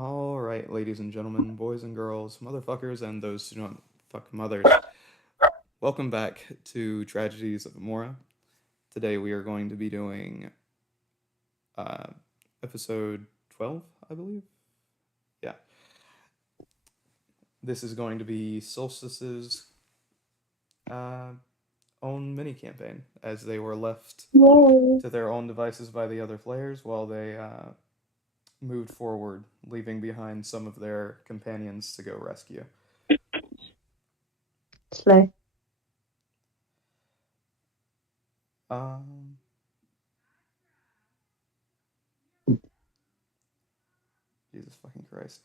All right, ladies and gentlemen, boys and girls, motherfuckers, and those who don't fuck mothers. Welcome back to Tragedies of Amora. Today we are going to be doing uh, episode 12, I believe. Yeah. This is going to be Solstice's uh, own mini campaign, as they were left Yay. to their own devices by the other players while they moved forward, leaving behind some of their companions to go rescue. Slay. Um, Jesus fucking Christ.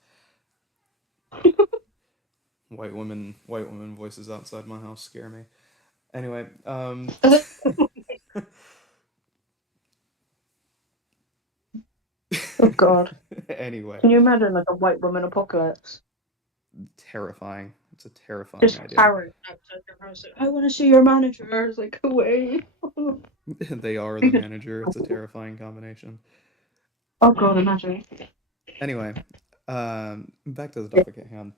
White women voices outside my house scare me. Anyway, Oh god. anyway, Can you imagine like a white woman apocalypse? terrifying. It's a terrifying Just idea. Karen outside your house. Like, I want to see your manager. I was like, away. They are the manager. It's a terrifying combination. Oh god, imagine. Anyway, back to the topic at hand.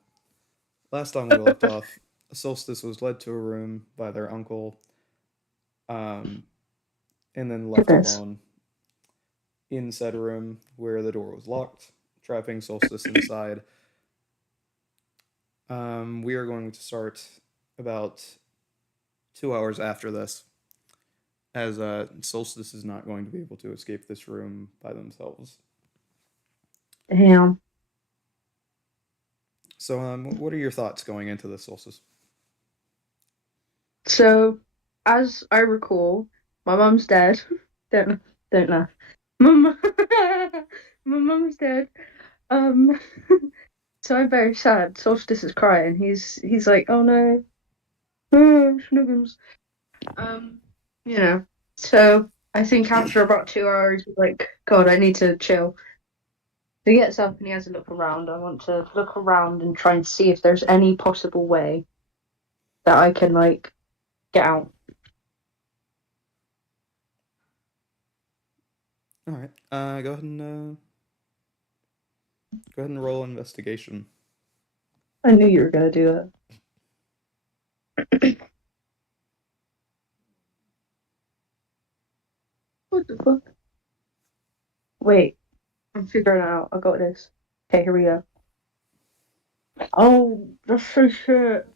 Last time we left off, Solstice was led to a room by their uncle, um, and then left Goodness. alone in said room where the door was locked, trapping Solstice inside. We are going to start about 2 hours after this, as Solstice is not going to be able to escape this room by themselves. Damn. So, what are your thoughts going into this, Solstice? So, as I recall, my mum's dead. Don't laugh. Mum, my mum's dead. Um, so I'm very sad. Solstice is crying. He's like, oh no, oh, Snuggums. Um, you know. So I think after about 2 hours, he's like, God, I need to chill. So he gets up and he has a look around. I want to look around and try and see if there's any possible way that I can like get out. All right. Go ahead and roll investigation. I knew you were gonna do that. What the fuck? Wait, I'm figuring it out. I got this. Okay, here we go. Oh, that's so shit.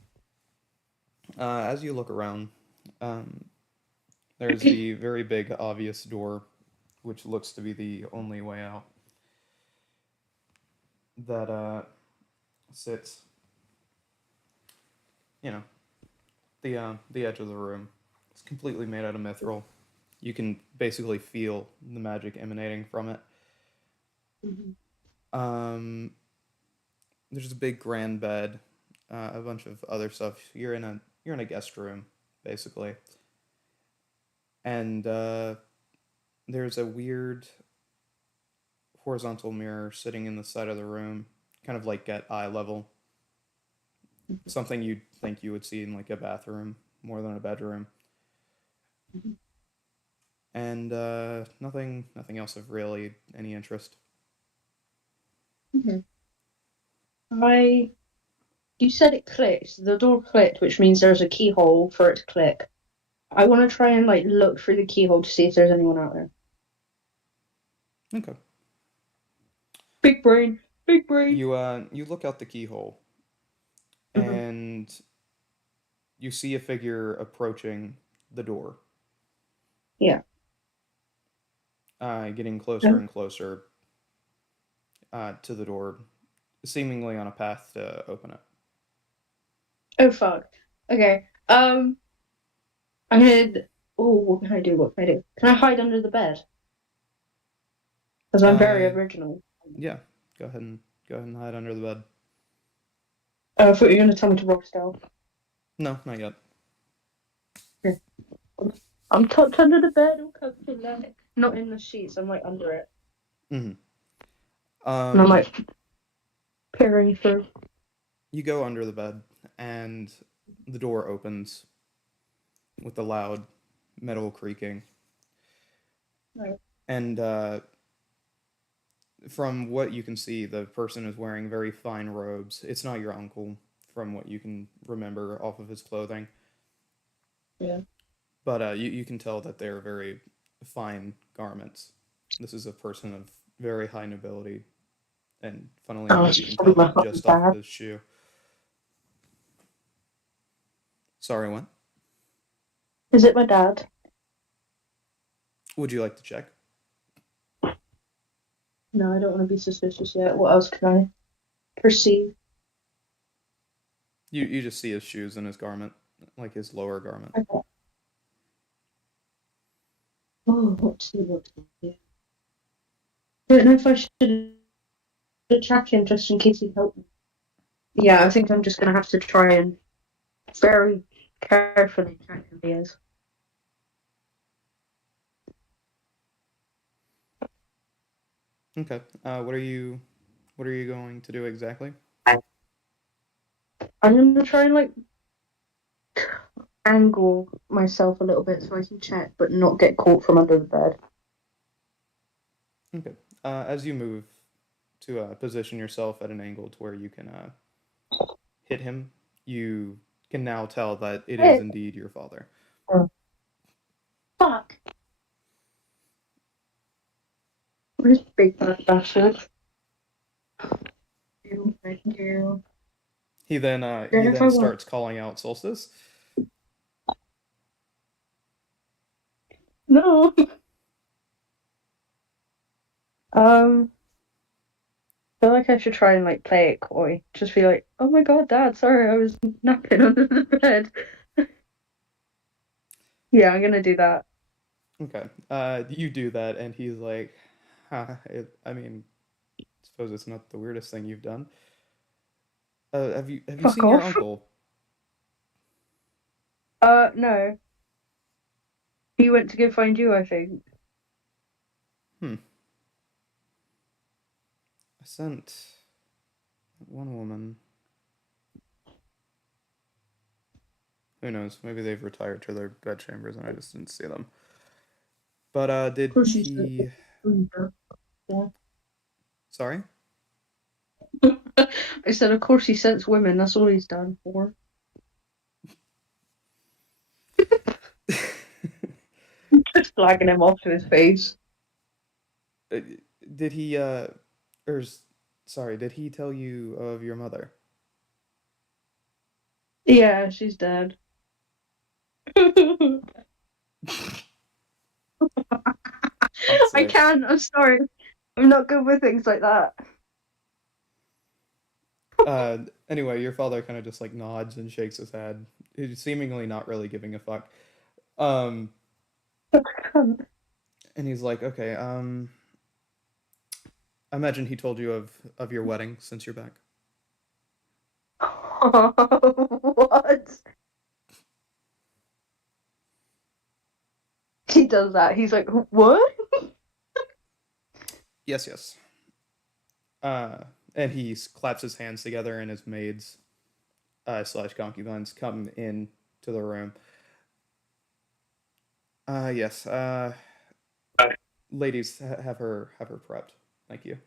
As you look around, um, there's the very big, obvious door, which looks to be the only way out. That sits, you know, the edge of the room. It's completely made out of mithril. You can basically feel the magic emanating from it. Mhm. Um, there's a big grand bed, a bunch of other stuff. You're in a guest room, basically, and there's a weird horizontal mirror sitting in the side of the room, kind of like at eye level. Something you'd think you would see in like a bathroom more than a bedroom, Mhm. and nothing else of really any interest. Mhm. I You said it clicked. The door clicked, which means there's a keyhole for it to click. I want to try and like look through the keyhole to see if there's anyone out there. Okay. Big brain, big brain. You look out the keyhole Hmm. and you see a figure approaching the door, Yeah. getting closer Yeah. and closer to the door, seemingly on a path to open it. Oh fuck. Okay. I'm gonna. Oh, what can I do? What can I do? Can I hide under the bed? Because I'm very Uh, original. yeah. Go ahead and go ahead and hide under the bed. Oh, I thought you were gonna tell me to rock stealth. No, not yet. Okay. I'm tucked under the bed, all comfy like. Not in the sheets. I'm like under it, Hmm. and I'm Um, like peering through. you go under the bed, and the door opens with a loud metal creaking, Right. and from what you can see, the person is wearing very fine robes. It's not your uncle, from what you can remember off of his clothing. Yeah. But you can tell that they're very fine garments. This is a person of very high nobility, and funnily Oh, enough, it's you can probably tell my that fucking just off of dad. his shoe. Sorry, what? Is it my dad? Would you like to check? No, I don't want to be suspicious yet. What else can I perceive? You just see his shoes and his garment, like his lower garment. Okay. Oh, what's he look like? I don't know if I should track him just in case he helped me. Yeah, I think I'm just gonna have to try and very carefully track who he is. Okay. What are you going to do exactly? I'm gonna try and like angle myself a little bit so I can check, but not get caught from under the bed. Okay. As you move to position yourself at an angle to where you can hit him, you can now tell that it is Hey, indeed your father. oh, fuck! Where's big bad bastard? Thank you. Don't He know if I then want. starts calling out Solstice. No. I feel like I should try and like play it coy. Just be like, "Oh my god, Dad, sorry, I was napping under the bed." Yeah, I'm gonna do that. Okay. You do that, and he's like, I mean, I suppose it's not the weirdest thing you've done. Have you Fuck seen your off. uncle? No. He went to go find you, I think. Hmm. I sent one woman. Who knows? Maybe they've retired to their bedchambers, and I just didn't see them. But Of did course you said he? it. Yeah. Sorry. I said, of course he sends women. That's all he's done for. Just flagging him off to his face. Uh, did he? Or sorry, did he tell you of your mother? Yeah, she's dead. Fuck's I sakes. can't. I'm sorry. I'm not good with things like that. Anyway, your father kind of just like nods and shakes his head, he's seemingly not really giving a fuck. Um, and he's like, okay, I imagine he told you of your wedding since you're back. What? He does that. He's like, what? Yes, yes. Uh, and he claps his hands together, and his maids slash concubines come in to the room. Yes. Ladies, have her prepped. Thank you.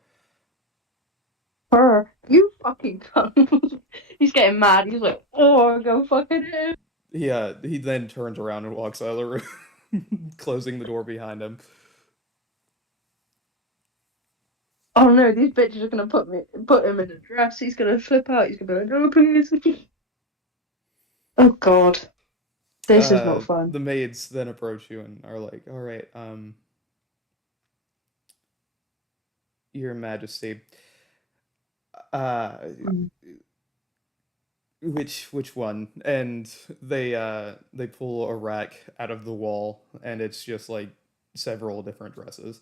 Her. You fucking cunt. He's getting mad. He's like, oh, go fucking him. He then turns around and walks out of the room, closing the door behind him. Oh no, these bitches are gonna put him in a dress. He's gonna flip out. He's gonna be like, oh please. Oh god, this is not fun. The maids then approach you and are like, "All right, Your Majesty, uh, Mm. which one?" And they pull a rack out of the wall, and it's just like several different dresses.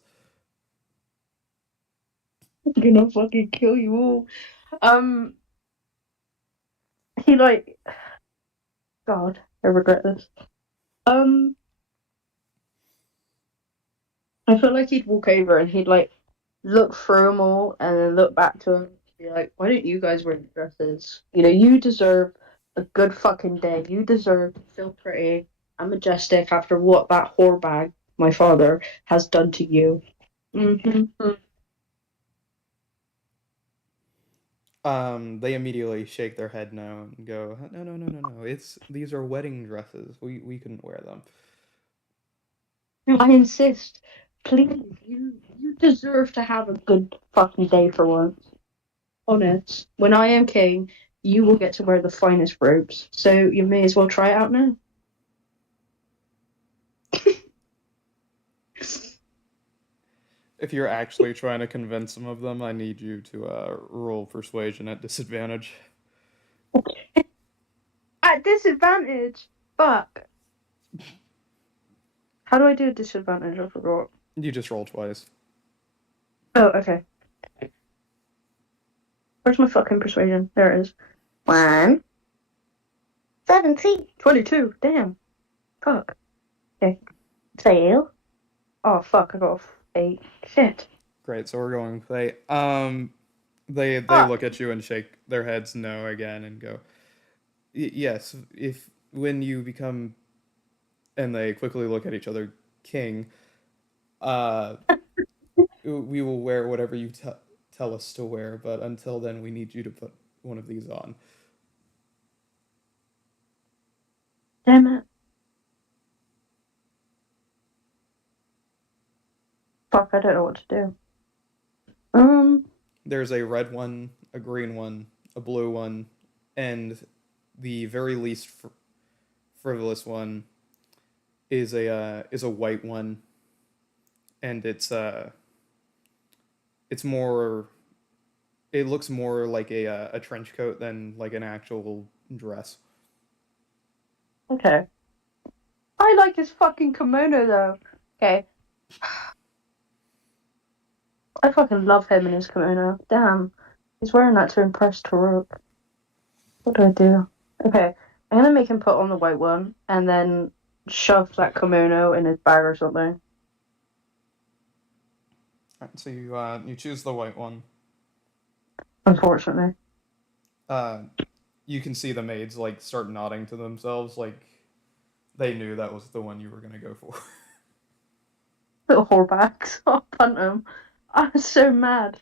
I'm gonna fucking kill you all. Um, he like, God, I regret this. Um, I feel like he'd walk over and he'd like look through them all and then look back to him and be like, why don't you guys wear the dresses? You know, you deserve a good fucking day. You deserve to feel pretty and majestic after what that whore bag, my father, has done to you. Mm-hmm. They immediately shake their head no and go, no, no, no, no, no. These are wedding dresses. We couldn't wear them. I insist. Please, you deserve to have a good fucking day for once. Honest. When I am king, you will get to wear the finest robes. So you may as well try it out now. If you're actually trying to convince some of them, I need you to roll persuasion at disadvantage. At disadvantage. Fuck. How do I do a disadvantage? I forgot. You just roll twice. Oh, okay. Where's my fucking persuasion? There it is. 1, 17, 22. Damn. Fuck. Okay. Fail. Oh, fuck. I got 8. Shit. Great. So we're going play. They Fuck. look at you and shake their heads no again and go, yes. If when you become, and they quickly look at each other, king. Uh, we will wear whatever you tell us to wear, but until then, we need you to put one of these on. Damn it. Fuck, I don't know what to do. There's a red one, a green one, a blue one, and the very least frivolous one is a white one, and it's more it looks more like a trench coat than like an actual dress. Okay. I like his fucking kimono though. Okay. I fucking love him in his kimono. Damn. He's wearing that to impress Taruk. What do I do? Okay. I'm gonna make him put on the white one and then shove that kimono in his bag or something. Right, so you choose the white one. Unfortunately. Uh, you can see the maids like start nodding to themselves, like they knew that was the one you were gonna go for. Little whorebags. I'll punt him. I'm so mad.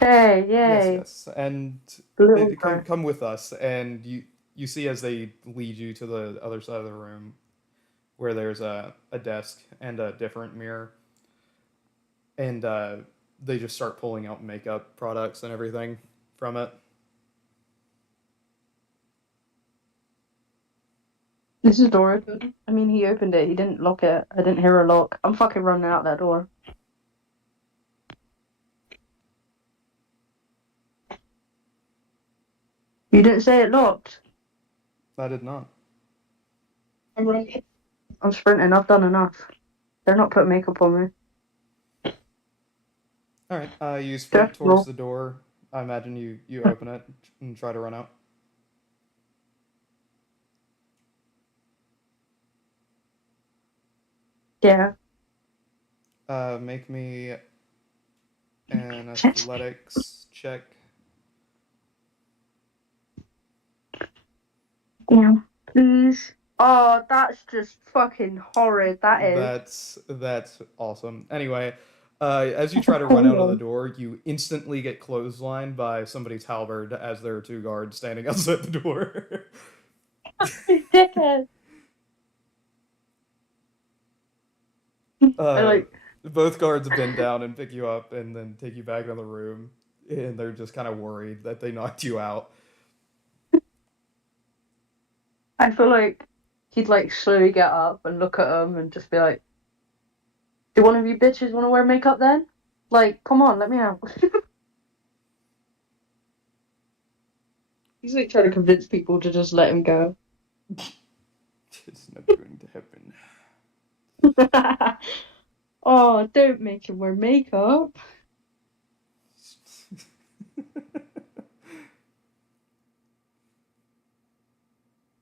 Hey, Yes, yay. yes, and Little it, come guy. come with us, and you see as they lead you to the other side of the room where there's a desk and a different mirror, and they just start pulling out makeup products and everything from it. This is door open. I mean, he opened it. He didn't lock it. I didn't hear a lock. I'm fucking running out that door. You didn't say it locked. I did not. I'm running. I'm sprinting. I've done enough. They're not putting makeup on me. All right, you sprint Just towards roll. the door. I imagine you open it and try to run out. Yeah. Make me an athletics check. Yeah. Please. Oh, that's just fucking horrid. That is. That's awesome. Anyway, as you try to run out of the Hold door, you instantly get clotheslined by somebody's halberd as there are two guards standing outside the door. You dickhead. I uh, like. both guards bend down and pick you up and then take you back in the room, and they're just kind of worried that they knocked you out. I feel like he'd like slowly get up and look at them and just be like, "Do one of you bitches want to wear makeup then? Like, come on, let me out." He's like trying to convince people to just let him go. It's not going to happen. Oh, don't make him wear makeup.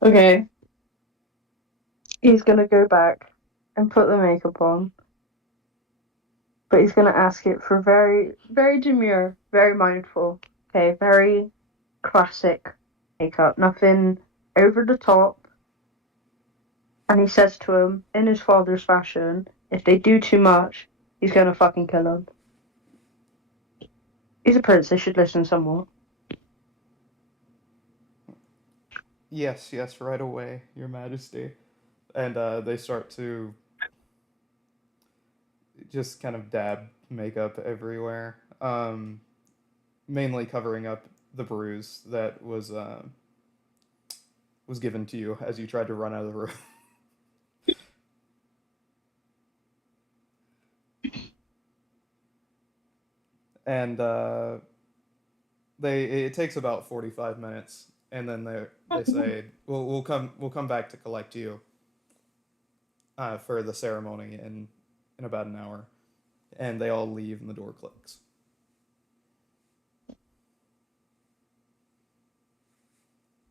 Okay, he's gonna go back and put the makeup on, but he's gonna ask it for very, very demure, very mindful. Okay, very classic makeup, nothing over the top. And he says to him, in his father's fashion, if they do too much, he's gonna fucking kill him. He's a prince. They should listen somewhat. Yes, yes, right away, Your Majesty. And they start to just kind of dab makeup everywhere, mainly covering up the bruise that was given to you as you tried to run out of the room. And they it takes about 45 minutes, and then they say, we'll come back to collect you for the ceremony in about an hour, and they all leave, and the door clicks.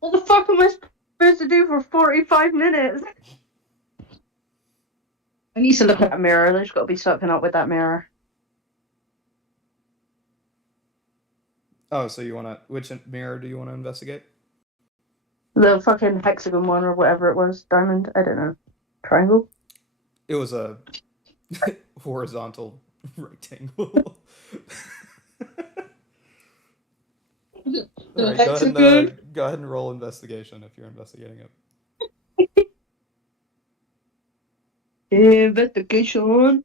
What the fuck am I supposed to do for 45 minutes? I need to look at a mirror. There's got to be something up with that mirror. Oh, so you wanna which mirror do you want to investigate? The fucking hexagon one or whatever it was. Diamond. I don't know. Triangle. It was a horizontal rectangle. All The right, hexagon. go ahead and roll investigation if you're investigating it. Investigation.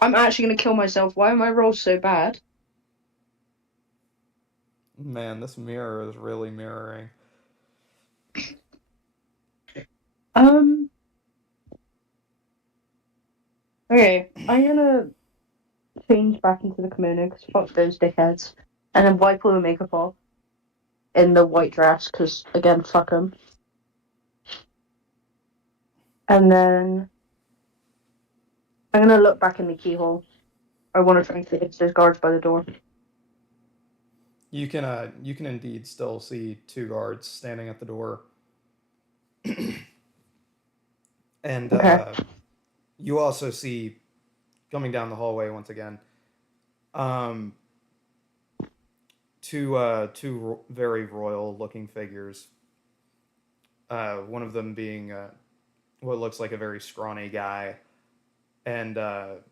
I'm actually gonna kill myself. Why are my rolls so bad? Man, this mirror is really mirroring. Um. Okay. I'm gonna change back into the kimono because fuck those dickheads, and then wipe all the makeup off in the white dress because again fuck them. And then I'm gonna look back in the keyhole. I want to try and see if there's guards by the door. You can indeed still see two guards standing at the door, and Okay. you also see coming down the hallway once again, um, two very royal looking figures. One of them being what looks like a very scrawny guy, and the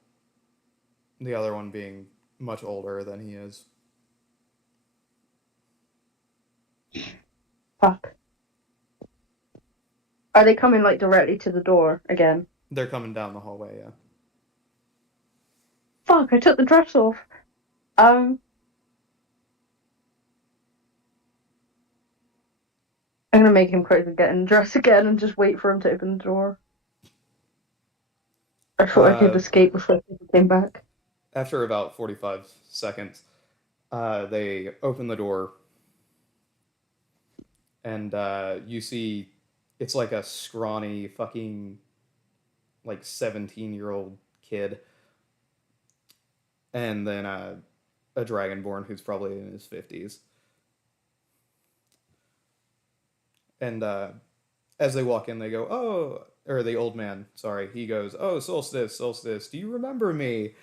other one being much older than he is. Fuck. Are they coming like directly to the door again? They're coming down the hallway. Yeah. Fuck! I took the dress off. Um. I'm gonna make him quickly get in the dress again and just wait for him to open the door. I thought I could Uh, escape before people came back. After about 45 seconds, they open the door, and you see it's like a scrawny fucking like 17-year-old kid, and then a dragonborn who's probably in his 50s. And as they walk in, they go, "Oh," or the old man, sorry, he goes, "Oh, Solstice, Solstice, do you remember me?"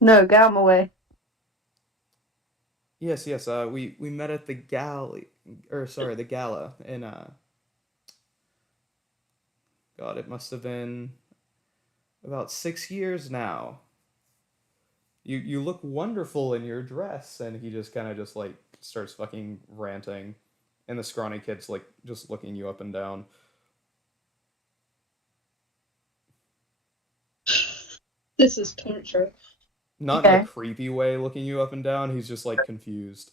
No, get out of my way. Yes, yes. We met at the galley, or sorry, the gala in God, it must have been about 6 years now. You look wonderful in your dress, and he just kind of just like starts fucking ranting, and the scrawny kid's like just looking you up and down. This is torture. Not in a Okay. creepy way looking you up and down, he's just like confused.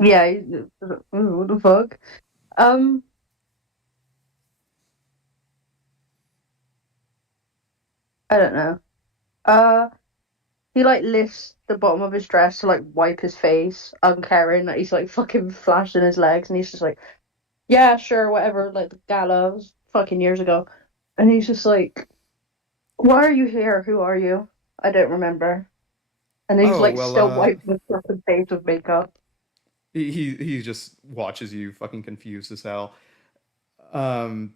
Yeah. What the fuck? Um. I don't know. Uh. He like lifts the bottom of his dress to like wipe his face, uncaring that he's like fucking flashing his legs, and he's just like, yeah, sure, whatever. Like the gala was fucking years ago, and he's just like, why are you here? Who are you? I don't remember. And he's Oh like well, still wiping his fucking face with makeup. he just watches you fucking confused as hell. Um,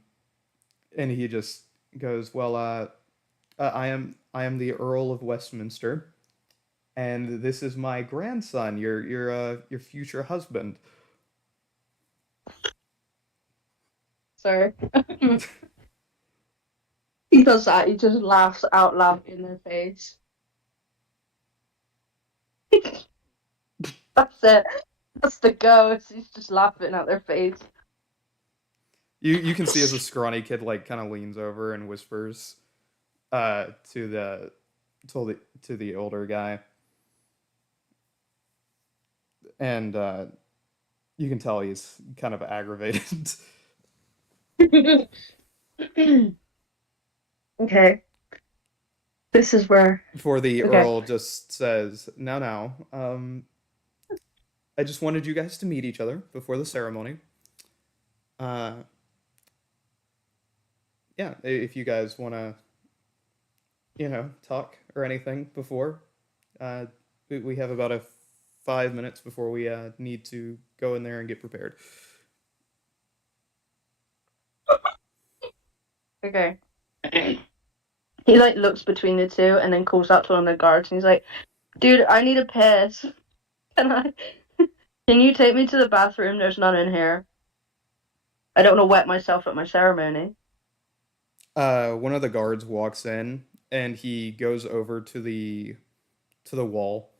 and he just goes, "Well, I am the Earl of Westminster, and this is my grandson, your future husband." Sorry. He does that. He just laughs out loud in their face. That's it. That's the ghost. He's just laughing at their face. You can see as a scrawny kid like kind of leans over and whispers to the older guy, and you can tell he's kind of aggravated. Okay, this is where. Before the Okay, Earl just says, Now, I just wanted you guys to meet each other before the ceremony. Uh, yeah, if you guys want to, talk or anything before, uh, we have about 5 minutes before we need to go in there and get prepared. okay. He like looks between the two and then calls out to one of the guards and he's like, "Dude, I need a piss. Can I? Can you take me to the bathroom? There's none in here. I don't want to wet myself at my ceremony." One of the guards walks in and he goes over to the wall,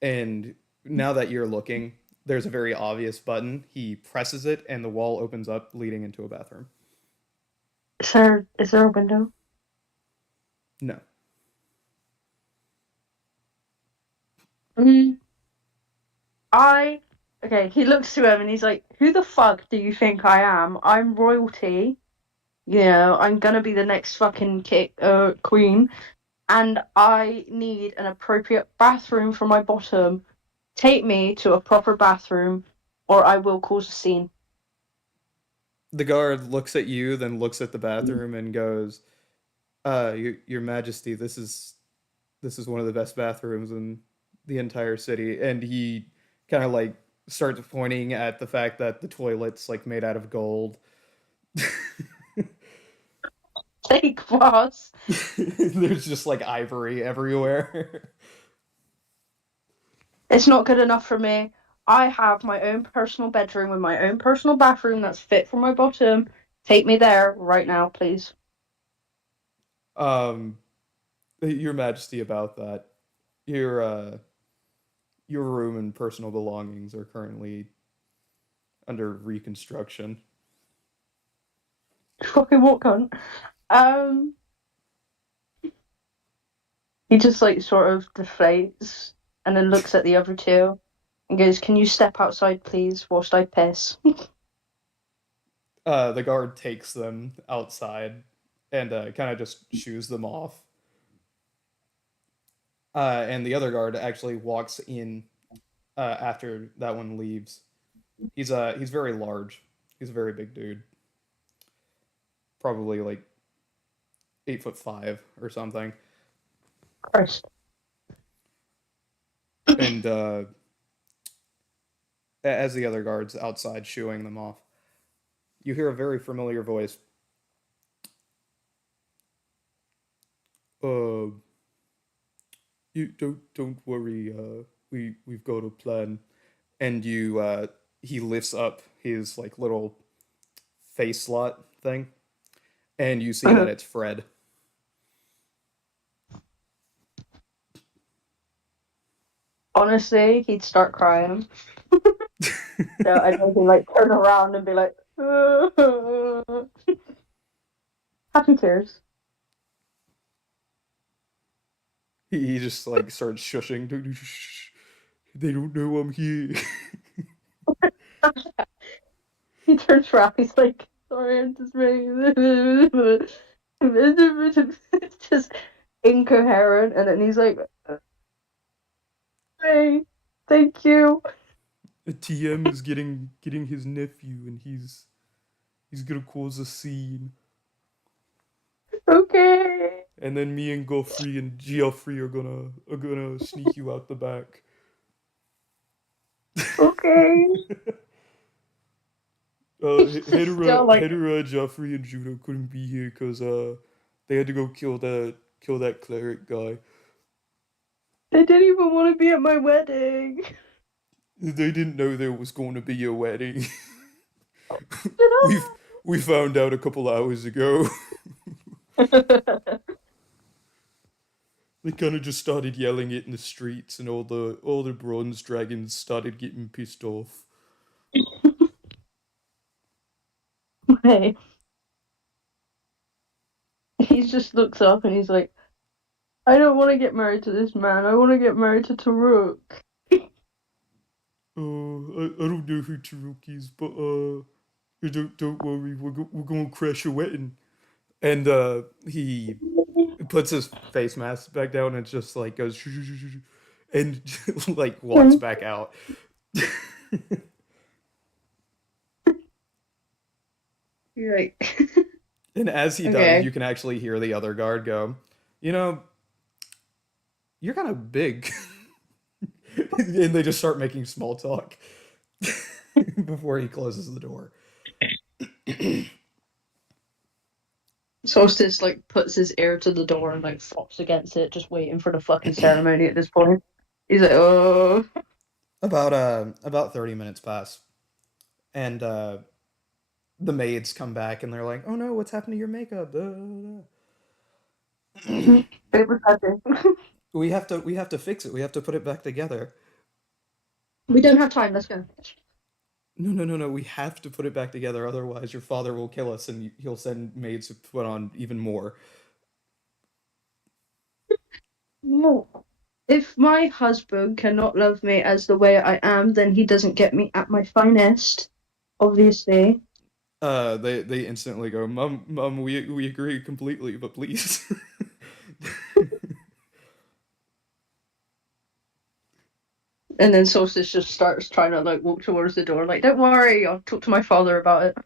and now that you're looking, there's a very obvious button. He presses it, and the wall opens up, leading into a bathroom. Is there a window? No. Mm, I okay. He looks to him and he's like, "Who the fuck do you think I am? I'm royalty. You know, I'm gonna be the next fucking queen, and I need an appropriate bathroom for my bottom. Take me to a proper bathroom, or I will cause a scene." The guard looks at you, then looks at the bathroom and goes, your Majesty, this is one of the best bathrooms in the entire city." And he kind of like starts pointing at the fact that the toilet's like made out of gold. Take boss. There's just like ivory everywhere. It's not good enough for me. I have my own personal bedroom with my own personal bathroom that's fit for my bottom. Take me there right now, please. um, your Majesty, about that, your uh, your room and personal belongings are currently under reconstruction. Fucking what cunt? Um, he just like sort of deflates and then looks at the other two and goes, "Can you step outside, please, whilst I piss?" The guard takes them outside and kind of just shoos them off. And the other guard actually walks in after that one leaves. He's very large. He's a very big dude, probably like 8'5" or something. Christ. And as the other guards outside shooing them off, you hear a very familiar voice. Uh, you don't worry. We've got a plan. And he lifts up his like little face slot thing, and you see that it's Fred. Honestly, he'd start crying. So I'd make him like turn around and be like, happy tears. He just like starts shushing. They don't know I'm here. He turns around, he's like, "Sorry, I'm just really it's just incoherent," and then he's like, "Hey, thank you." A TM is getting his nephew, and he's gonna cause a scene. Okay. And then me and Godfrey and Geoffrey are gonna sneak you out the back. Okay. Still like Hedera, Joffrey, and Juno couldn't be here because they had to go kill that cleric guy. they didn't even want to be at my wedding. They didn't know there was going to be a wedding. we You we found out a couple hours ago. know? They kind of just started yelling it in the streets, and all the bronze dragons started getting pissed off. Hey, he just looks up and he's like, I don't want to get married to this man. I want to get married to Taruk. I don't know who Taruk is, but don't worry, we're gonna crash a wedding. And he puts his face mask back down and just like goes and like walks back out. You're like, And as he does, okay. you can actually hear the other guard go, "You know, you're kind of big." And they just start making small talk before he closes the door. Solstice like puts his ear to the door and like flops against it, just waiting for the fucking ceremony at this point. He's like, oh. About 30 minutes pass, and the maids come back and they're like, "Oh no, what's happened to your makeup?" It was heavy. We have to fix it. We have to put it back together. We don't have time. Let's go. No, no, no, no. We have to put it back together. Otherwise, your father will kill us, and he'll send maids to put on even more. No. If my husband cannot love me as the way I am, then he doesn't get me at my finest, obviously. They instantly go, Mom, we agree completely, but please. And then Solstice just starts trying to like walk towards the door, like, don't worry, I'll talk to my father about it.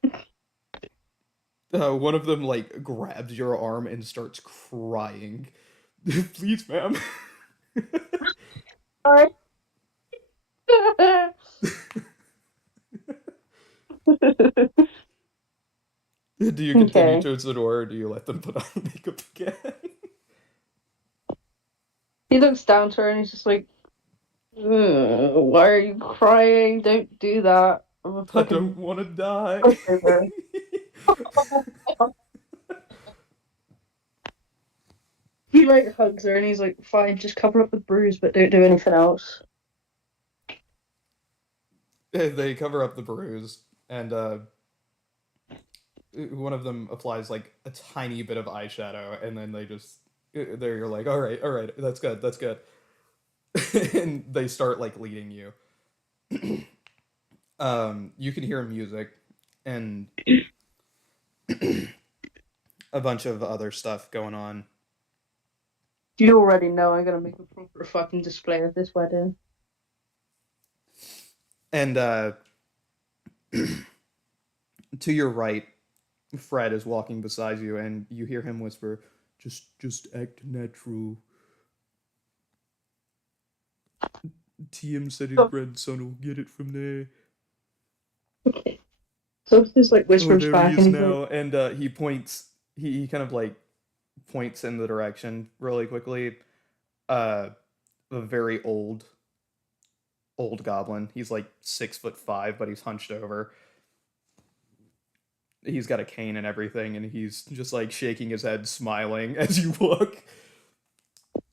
One of them like grabs your arm and starts crying. Please, ma'am. Alright. Do you continue Okay. towards the door, or do you let them put on makeup again? He looks down to her and he's just like, why are you crying? Don't do that. I'm a I don't fucking want to die. pushover. He like hugs her and he's like, fine, just cover up the bruise, but don't do anything else. They cover up the bruise, and one of them applies like a tiny bit of eyeshadow, and then they just they're like, all right, that's good, and they start like leading you. You can hear music and a bunch of other stuff going on, You already know I'm gonna make a proper fucking display of this wedding. and to your right, Fred is walking beside you, and you hear him whisper, "Just act natural. TM said his So, grandson will get it from there." so just like Oh, whispers there he back is and he's like, now, and he points. He kind of like points in the direction really quickly. Uh, a very old goblin. He's like 6'5", but he's hunched over. He's got a cane and everything, and he's just like shaking his head, smiling as you walk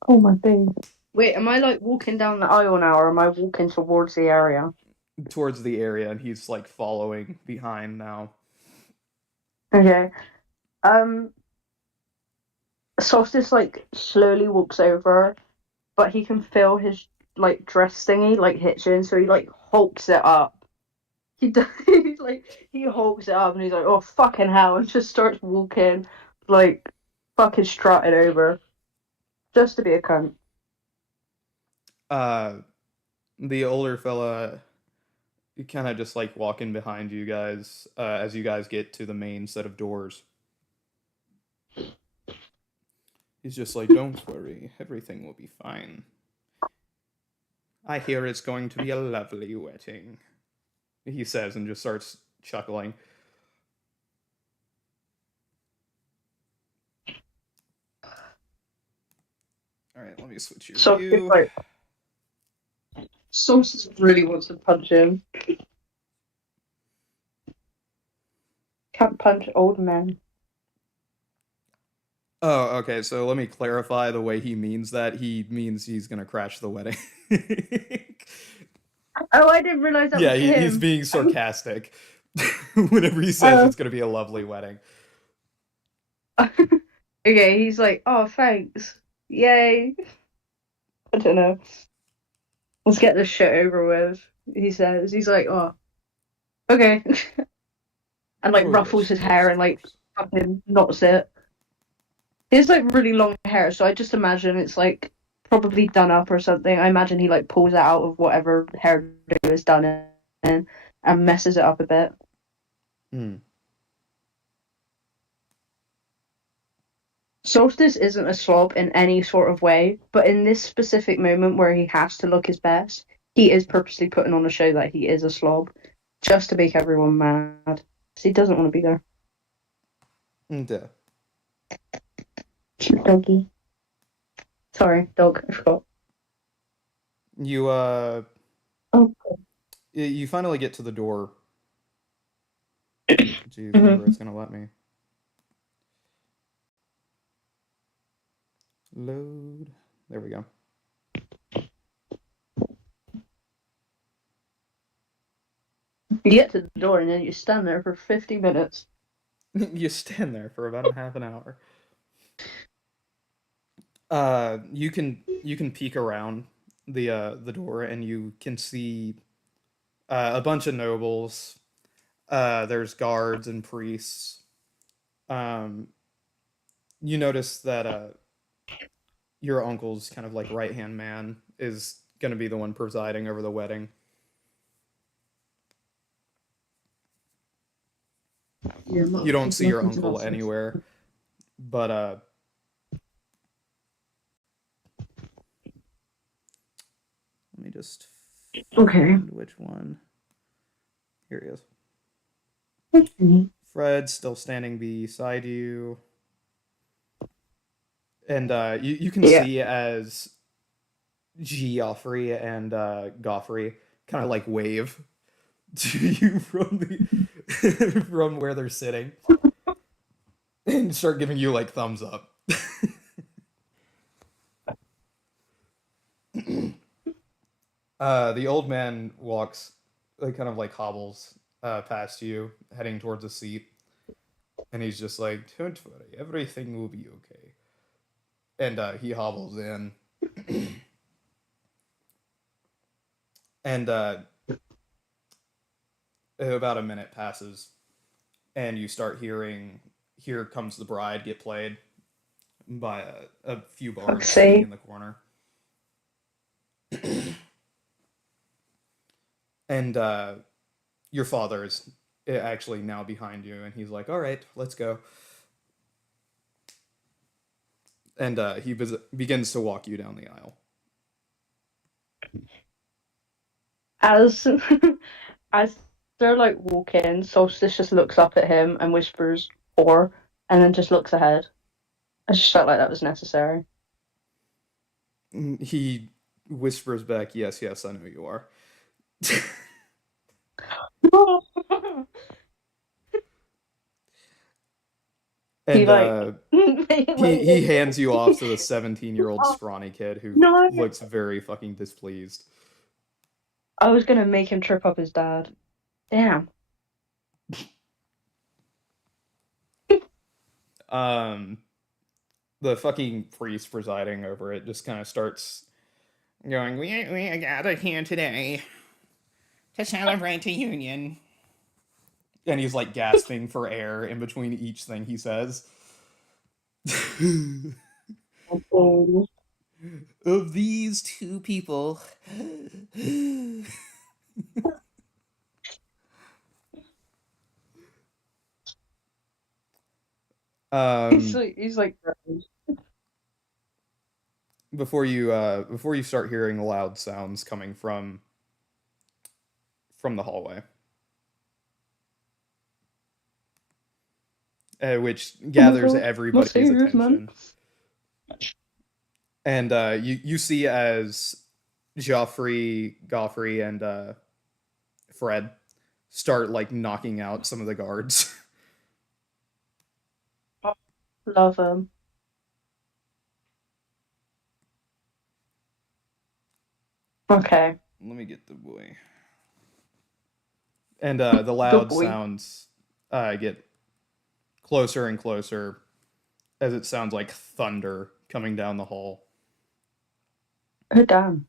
oh my days. Wait, am I like walking down the aisle now or am I walking towards the area? towards the area, and he's like following behind now. Okay. Um Solstice like slowly walks over, but he can feel his like dress thingy like hitching, so he like hulks it up. He does, he's like he hulks it up and he's like, oh fucking hell, and just starts walking like fucking strutting over. Just to be a cunt. Uh, the older fella, kind of just like walking behind you guys as you guys get to the main set of doors. He's just like, "Don't worry, everything will be fine. I hear it's going to be a lovely wedding," he says, and just starts chuckling. All right, let me switch your So it's view. like Solstice really wants to punch him. Can't punch old men. Oh, okay. So let me clarify the way he means that. He means he's gonna crash the wedding. Oh, I didn't realize that Yeah, was he's him. being sarcastic whenever he says Oh, it's gonna be a lovely wedding. okay. He's like, oh, thanks. Yay. I don't know. Let's get this shit over with. He says. He's like, oh, okay, and like Oh ruffles yes, his hair yes, and of like course. fucking knots it. He has like really long hair, so I just imagine it's like probably done up or something. I imagine he like pulls it out of whatever hairdo is done in and messes it up a bit. Hmm. Solstice isn't a slob in any sort of way, but in this specific moment where he has to look his best, he is purposely putting on a show that he is a slob just to make everyone mad. 'Cause he doesn't want to be there. Yeah. Cute doggy. Sorry, dog, I forgot. You Oh. you finally get to the door. Jeez, wonder Mhm. it's gonna let me load. There we go. You get to the door and then you stand there for 50 minutes. You stand there for about a half an hour. You can peek around the door and you can see a bunch of nobles. There's guards and priests. Um, you notice that your uncle's kind of like right hand man is going to be the one presiding over the wedding. Your You mom don't is see your looking to uncle us. anywhere, but let me just Okay. find which one. Here he is. Mhm. Fred still standing beside you, and you can Yeah. see as Geoffrey and Goffrey kind of like wave to you from the from where they're sitting and start giving you like thumbs up. The old man walks, like kind of like hobbles past you, heading towards a seat, and he's just like, "Don't worry, everything will be okay." And he hobbles in, and about a minute passes, and you start hearing "Here Comes the Bride" get played by a few Fuck's bards sitting sake. in the corner, and your father is actually now behind you, and he's like, "All right, let's go." And he begins to walk you down the aisle. As as they're like walking, Solstice just looks up at him and whispers, "Or," and then just looks ahead. I just felt like that was necessary. He whispers back, "Yes, yes, I know you are." He And like wait, he wait, hands you off wait. to the 17-year-old Oh, scrawny kid who no, looks very fucking displeased. I was gonna make him trip up his dad. Damn. Um, the fucking priest presiding over it just kind of starts going, we are gathered here today to celebrate the union. And he's like gasping for air in between each thing he says. Oh, Of these two people. um, he's like before you start hearing loud sounds coming from the hallway, which oh my gathers god, my everybody's serious man. attention. And you see as Joffrey, Goffrey, and Fred start like knocking out some of the guards. Oh, love him. Okay. Let me get the boy. And the The loud boy. sounds get closer and closer as it sounds like thunder coming down the hall. Oh, damn.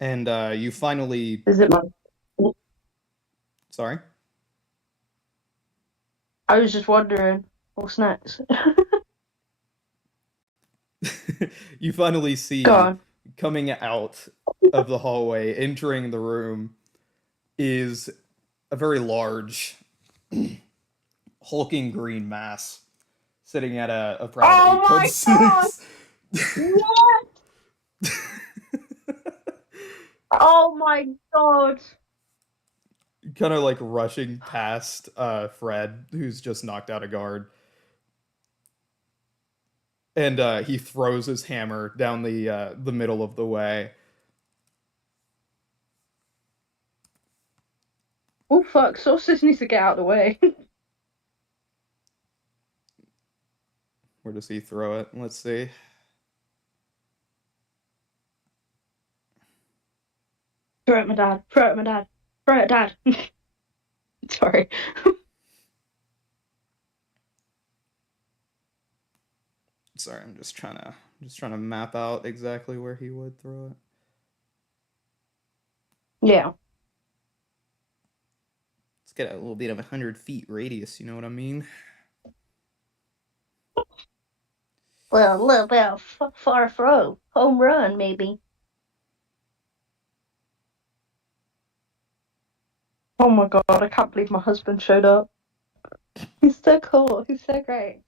And you finally. Is it my... Sorry? I was just wondering, what's next? You finally Go see on. coming out of the hallway, entering the room, is a very large, hulking green mass sitting at a proud Oh my god! 8'6". What? Oh my god! Kind of like rushing past Fred, who's just knocked out a guard. And he throws his hammer down the middle of the way. Oh fuck, Solstice needs to get out of the way. Where does he throw it? Let's see. Throw it at my dad. Throw it at my dad. Throw it at dad. Sorry. Sorry, I'm just trying to map out exactly where he would throw it. Yeah. Let's get a little bit of 100 feet radius. You know what I mean? Well, a little bit of far throw. Home run, maybe. Oh my god, I can't believe my husband showed up. He's so cool. He's so great.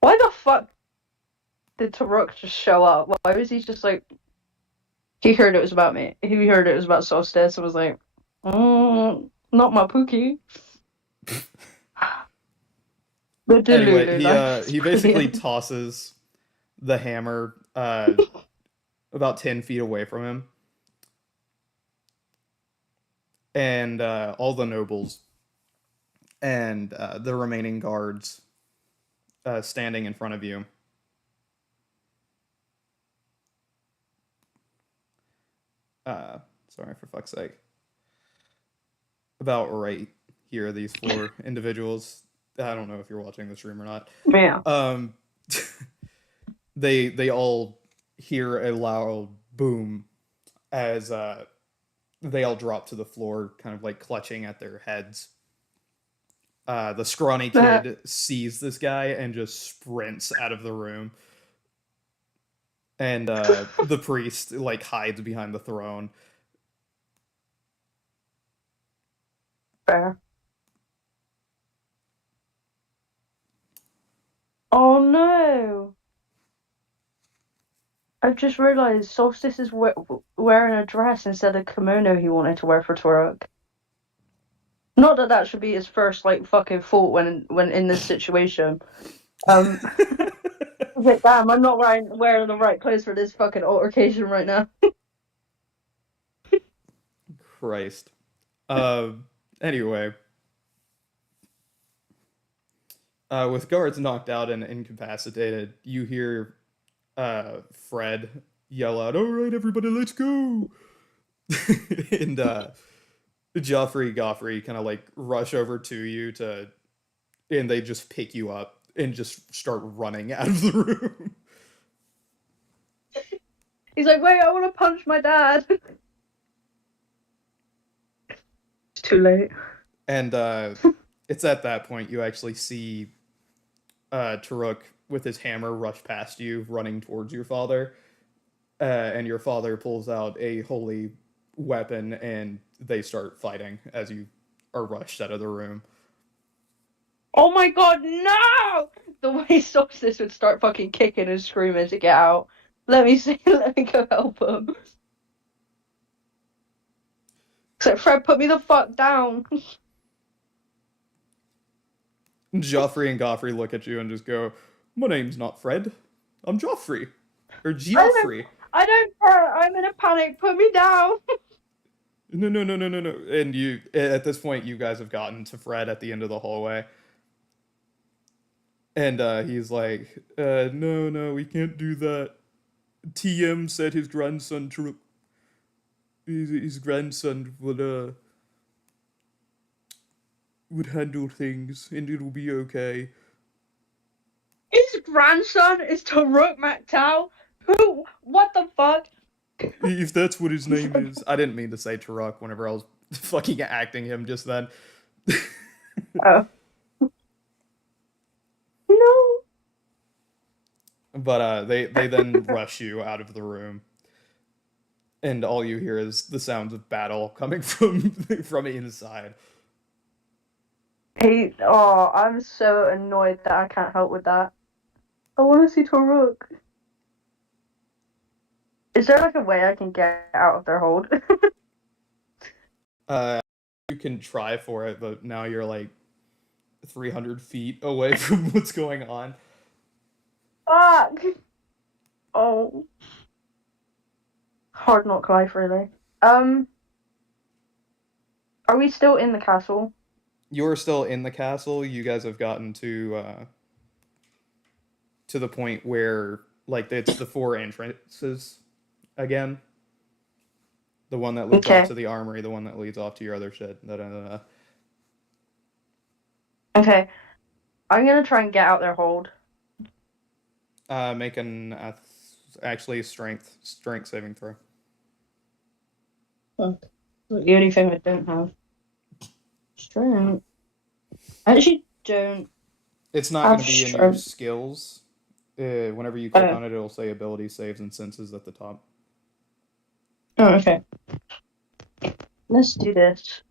Why the fuck did Taruk just show up? Why was he just like, he heard it was about me. He heard it was about Solstice and was like, not my Pookie. The Anyway, Delulu life is he basically brilliant. tosses the hammer about 10 feet away from him, and all the nobles and the remaining guards standing in front of you. Sorry, for fuck's sake. About right here, these four individuals. I don't know if you're watching the stream or not. Yeah. Um, they all hear a loud boom as they all drop to the floor, kind of like clutching at their heads. The scrawny kid sees this guy and just sprints out of the room, and the priest like hides behind the throne. Fair. Oh no! I've just realised Solstice is wearing a dress instead of kimono he wanted to wear for Toruk. Not that that should be his first like fucking fault when in this situation. Um, but damn, I'm not wearing the right clothes for this fucking altercation right now. Christ. Uh, anyway, with guards knocked out and incapacitated, you hear Fred yell out, "All right, everybody, let's go!" And Joffrey, Goffrey kind of like rush over to you and they just pick you up and just start running out of the room. He's like, wait, I want to punch my dad. It's too late. And it's at that point you actually see Taruk with his hammer rush past you, running towards your father. And your father pulls out a holy weapon and they start fighting as you are rushed out of the room. Oh my god, no! The way Solstice would start fucking kicking and screaming to get out. Let me see, let me go help him. So Fred, put me the fuck down. Joffrey and Goffrey look at you and just go, "My name's not Fred. I'm Joffrey. Or I don't, Geoffrey." I don't care. I'm in a panic. Put me down. No, no, no, no, no, no. And you, at this point, you guys have gotten to Fred at the end of the hallway. And he's like, no, no, we can't do that. TM said his grandson would handle things and it'll be okay. His grandson is Taruk McTow. Who? What the fuck? If that's what his name is. I didn't mean to say Turok whenever I was fucking acting him just then. Oh no! But they then rush you out of the room, and all you hear is the sounds of battle coming from inside. Oh, I'm so annoyed that I can't help with that. I want to see Taruk. Is there like a way I can get out of their hold? Uh, you can try for it, but now you're like 300 feet away from what's going on. Fuck! Oh, hard knock life, really. Are we still in the castle? You're still in the castle. You guys have gotten to the point where like it's the four entrances again. The one that leads off Okay. to the armory, the one that leads off to your other shit. Da, da, da, da. Okay. I'm gonna try and get out their hold. Make an actually strength saving throw. Fuck. The only thing I don't have. Strength. I actually don't It's not going have to be in your strength. skills. Whenever you click Oh. on it, it'll say ability saves and senses at the top. Oh, okay. Let's do this.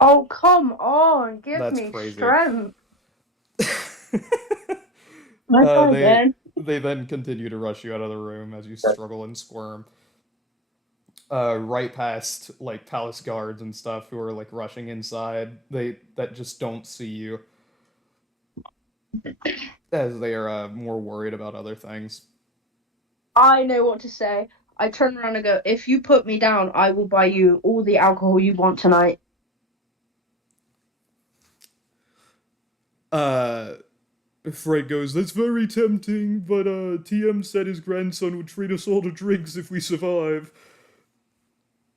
Oh, come on. Give That's me crazy. strength. Let's uh, try they again. they then continue to rush you out of the room as you struggle and squirm. Right past like palace guards and stuff who are like rushing inside. They that just don't see you as they are more worried about other things. I know what to say. I turn around and go, if you put me down, I will buy you all the alcohol you want tonight. Uh, Fred goes, "That's very tempting, but TM said his grandson would treat us all to drinks if we survive."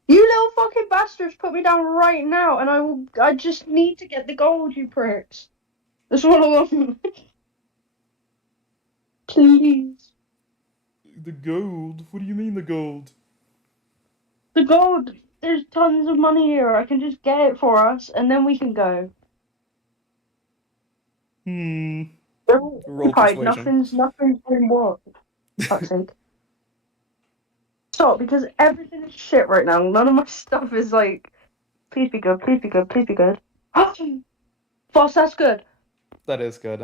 You little fucking bastards, put me down right now, and I just need to get the gold, you pricks. That's what I want. Please. The gold? What do you mean the gold? The gold. There's tons of money here. I can just get it for us, and then we can go. Hmm. They're all Roll occupied. persuasion. Nothing's been work. Fuck's sake. Stop, because everything is shit right now. None of my stuff is like, please be good, please be good, please be good. Boss, that's good. That is good.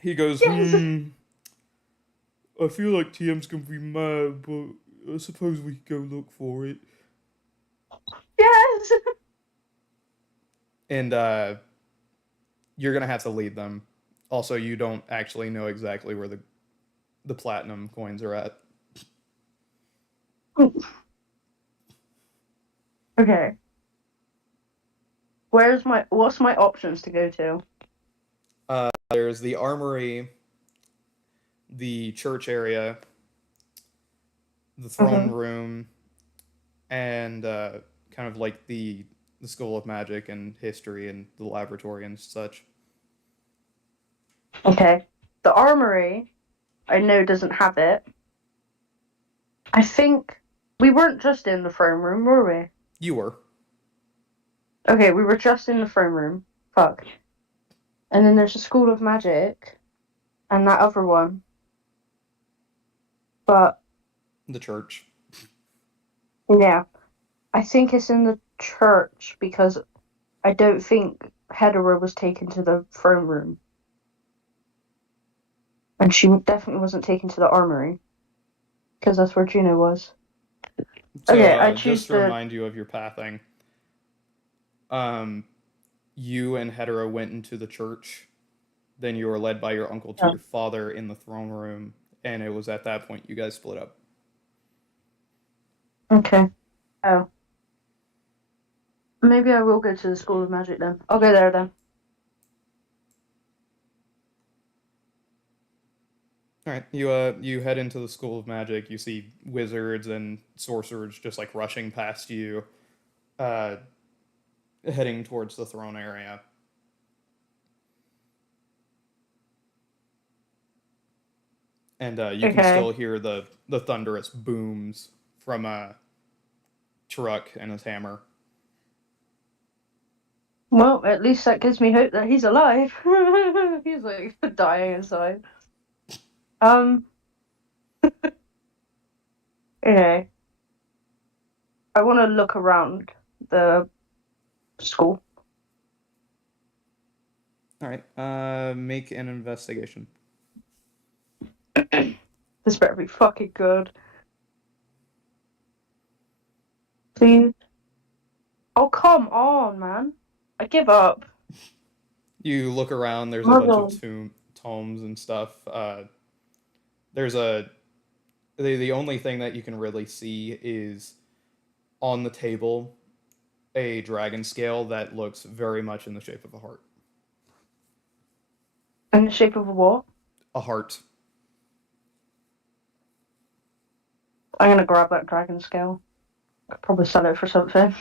He goes, Yes, I feel like TM's gonna be mad, but I suppose we could go look for it. yes. And you're gonna have to lead them. Also, you don't actually know exactly where the platinum coins are at. Okay. What's my options to go to? There's the armory, the church area, the throne Okay. room, and kind of like the School of Magic and history and the laboratory and such. Okay. The armory, I know doesn't have it. I think we weren't just in the throne room, were we? You were. Okay, we were just in the throne room. Fuck. And then there's the School of Magic and that other one. But The church. yeah, I think it's in the church because I don't think Hedera was taken to the throne room. And she definitely wasn't taken to the armory because that's where Juno was. So Okay, I just choose to the. remind you of your pathing, um, you and Hetera went into the church. Then you were led by your uncle to Oh, your father in the throne room, and it was at that point you guys split up. okay. Oh, maybe I will go to the School of Magic then. I'll go there then. All right, you head into the School of Magic. You see wizards and sorcerers just like rushing past you, uh, heading towards the throne area. And you can Okay. still hear the thunderous booms from Truck and his hammer. Well, at least that gives me hope that he's alive. He's like dying inside. Um, okay. I want to look around the school. All right, make an investigation. This better be fucking good. Please. Oh, come on, man. I give up. You look around. There's a bunch of Muzzle. tomes and stuff. There's a the only thing that you can really see is on the table a dragon scale that looks very much in the shape of a heart. In the shape of a what? A heart. I'm gonna grab that dragon scale. Could probably sell it for something.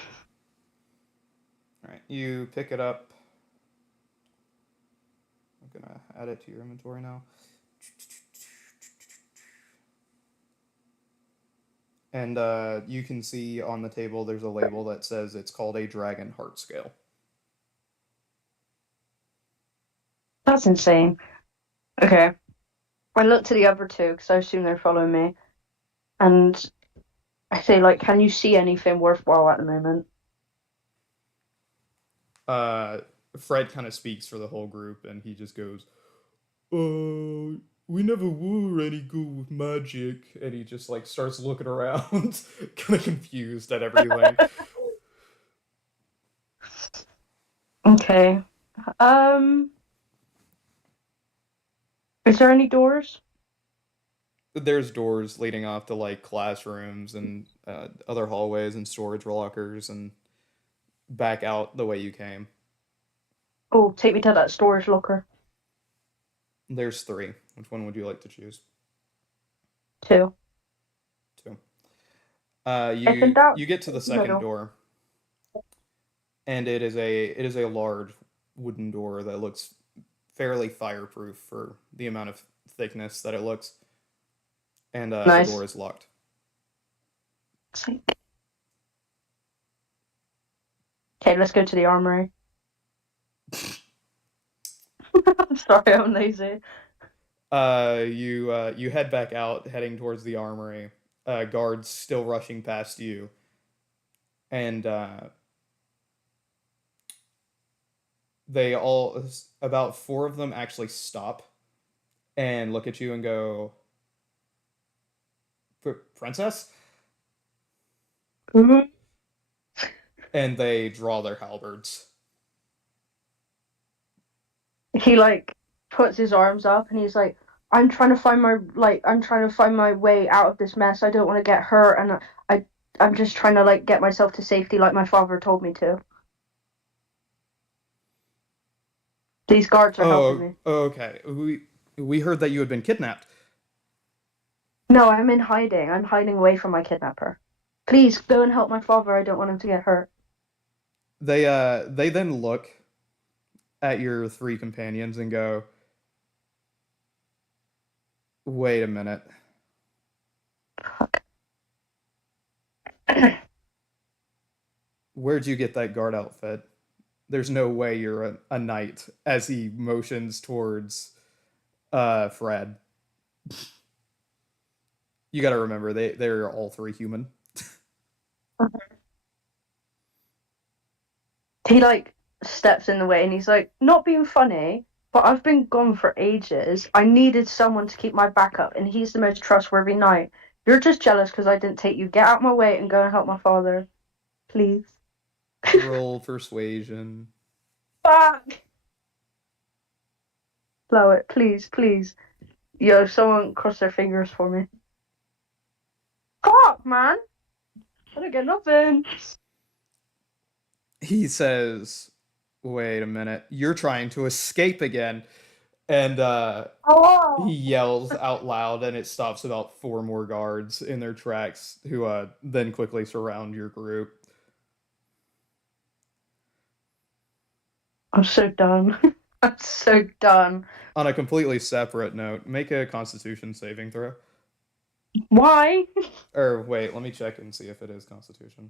All right, you pick it up. I'm gonna add it to your inventory now. And you can see on the table there's a label that says it's called a dragon heart scale. That's insane. Okay. I look to the other two because I assume they're following me. And I say, like, can you see anything worthwhile at the moment? Uh, Fred kind of speaks for the whole group, and he just goes, we never were any good with magic," and he just like starts looking around, kind of confused at everything. Okay. Um, is there any doors? There's doors leading off to like classrooms and other hallways and storage lockers and back out the way you came. Oh, take me to that storage locker. There's three. Which one would you like to choose? Two. Two. If in You doubt, get to the second middle. door, and it is a large wooden door that looks fairly fireproof for the amount of thickness that it looks, and the door Nice. is locked. Okay, let's go to the armory. Sorry, I'm lazy. You head back out, heading towards the armory. Guards still rushing past you, and they all about four of them actually stop and look at you and go, "Princess," Mhm. and they draw their halberds. He like puts his arms up and he's like, I'm trying to find my way out of this mess. I don't want to get hurt, and I I'm just trying to like get myself to safety like my father told me to. These guards are helping Oh, me. okay. We heard that you had been kidnapped. No, I'm in hiding. I'm hiding away from my kidnapper. Please go and help my father. I don't want him to get hurt. They then look at your three companions and go, "Wait a minute. Where'd you get that guard outfit? There's no way you're a knight," as he motions towards Fred. You got to remember they're all three human. He like steps in the way and he's like, not being funny, but I've been gone for ages. I needed someone to keep my back up, and he's the most trustworthy knight. You're just jealous because I didn't take you. Get out my way and go and help my father, please. Roll persuasion. Fuck! Blow it, please, please. Yo, someone cross their fingers for me. Fuck, man! I don't get nothing. He says, "Wait a minute. You're trying to escape again." And he Oh, yells out loud, and it stops about four more guards in their tracks, who then quickly surround your group. I'm so done. I'm so done. On a completely separate note, make a Constitution saving throw. Why? Or wait, let me check and see if it is Constitution.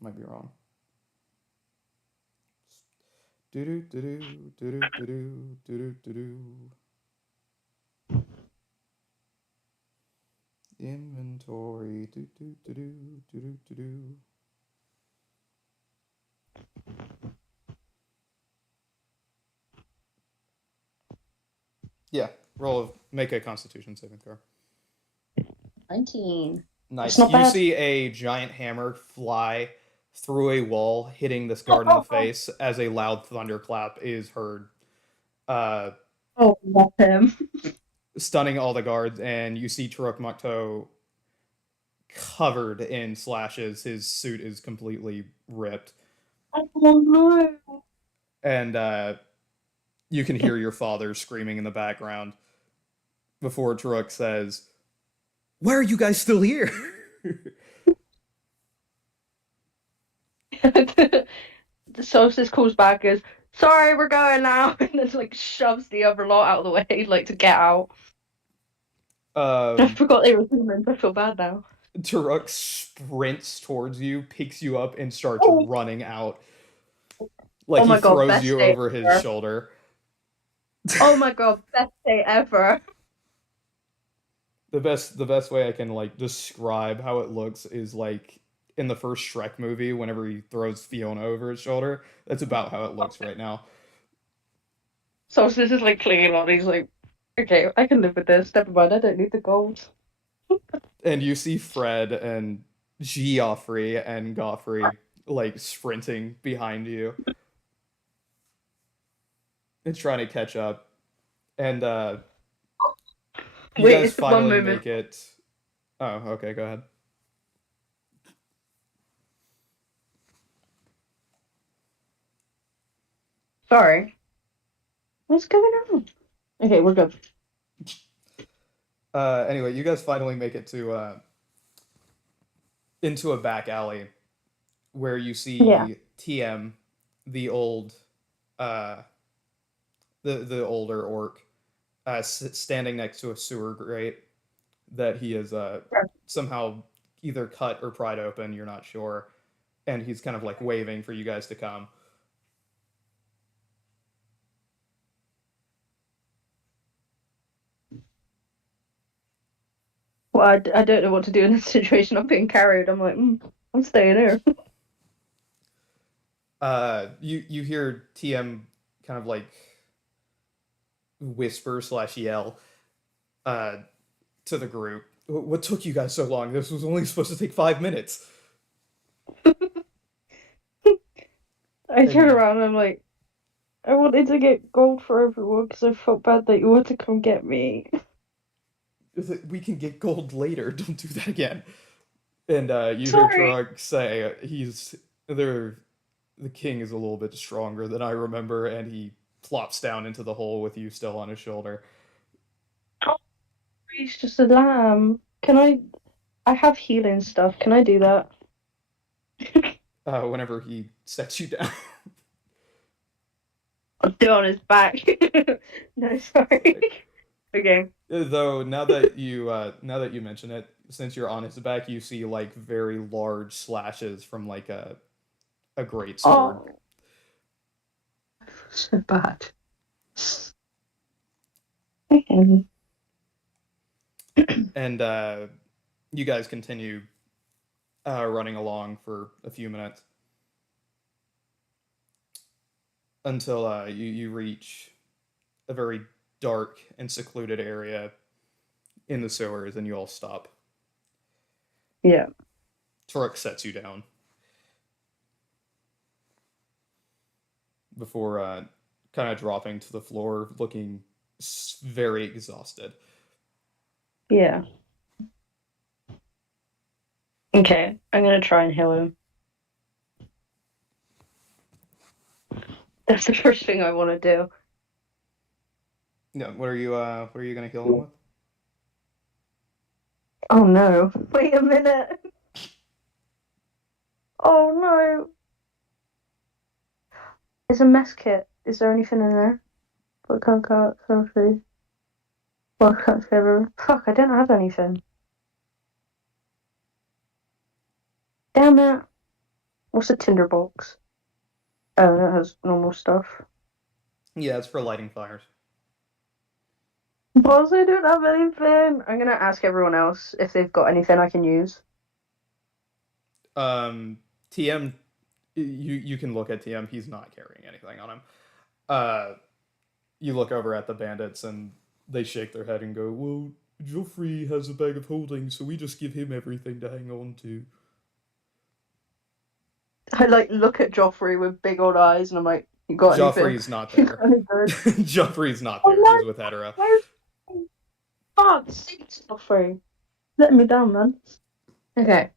Might be wrong. Do do do do do do do do do do. Inventory. Do do do do do do do. Yeah, make a Constitution saving throw. 19. It's Nice. not You bad. see a giant hammer fly through a wall, hitting this guard in the face as a loud thunderclap is heard, uh, Oh, love him. stunning all the guards. And you see Turok Makto covered in slashes. His suit is completely ripped, Oh no. and you can hear your father screaming in the background before Turok says, "Why are you guys still here?" The solstice calls back as, sorry, we're going now, and then like shoves the other lot out of the way, like to get out. I um, forgot they were humans. I feel bad now. Turok sprints towards you, picks you up, and starts Oh, running out. Like oh he my god, throws best you day over his ever. shoulder. Oh my god, best day ever. The best way I can like describe how it looks is like in the first Shrek movie whenever he throws Fiona over his shoulder. That's about how it looks right now. Solstice is like clinging on. He's like, okay, I can live with this. Never mind, I don't need the gold. And you see Fred and Geoffrey and Godfrey like sprinting behind you and trying to catch up. And you guys Wait, one finally moment. make it. Oh, okay, go ahead. Sorry. What's going on? Okay, we're good. Anyway, you guys finally make it to into a back alley where you Yeah. see TM, the old, uh, the older orc, standing next to a sewer grate that he is somehow either cut or pried open. You're not sure, and he's kind of like waving for you guys to come. Well, I don't know what to do in this situation. I'm being carried. I'm like, I'm staying here. You hear TM kind of like whisper slash yell uh, to the group. What took you guys so long? This was only supposed to take 5 minutes. I turn And around and I'm like, I wanted to get gold for everyone because I felt bad that you wanted to come get me. we can get gold later. Don't do that again. And you hear Sorry. Turok say he's there. The king is a little bit stronger than I remember, and he plops down into the hole with you still on his shoulder. Oh, he's just a lamb. Can I? I have healing stuff. Can I do that? Whenever he sets you down. I'll do it on his back. No, sorry. Sick. Okay. Though now that you mention it, since you're on his back, you see like very large slashes from like a great sword. Oh, so bad. Okay. And you guys continue running along for a few minutes until you reach a very dark and secluded area in the sewers, and you all stop. Yeah. Turek sets you down before kind of dropping to the floor, looking very exhausted. Yeah. Okay. I'm gonna try and heal him. That's the first thing I want to do. Yeah. What are you gonna kill him with? Oh no. Wait a minute. Oh no. It's a mess kit. Is there anything in there? What can't cut some food? Well, cut together. Fuck, I don't have anything. Damn it. What's a tinderbox? Oh, that has normal stuff. Yeah, it's for lighting fires. Boss, I don't have anything. I'm gonna ask everyone else if they've got anything I can use. Um, TM, you can look at TM. He's not carrying anything on him. Uh, you look over at the bandits and they shake their head and go, "Well, Joffrey has a bag of holding, so we just give him everything to hang on to." I like look at Joffrey with big old eyes and I'm like, you got anything? Joffrey's not You got there. any good? Joffrey's not Oh there. no, He's with Hedera. where's fuck sakes, Joffrey? Let me down, man. Okay.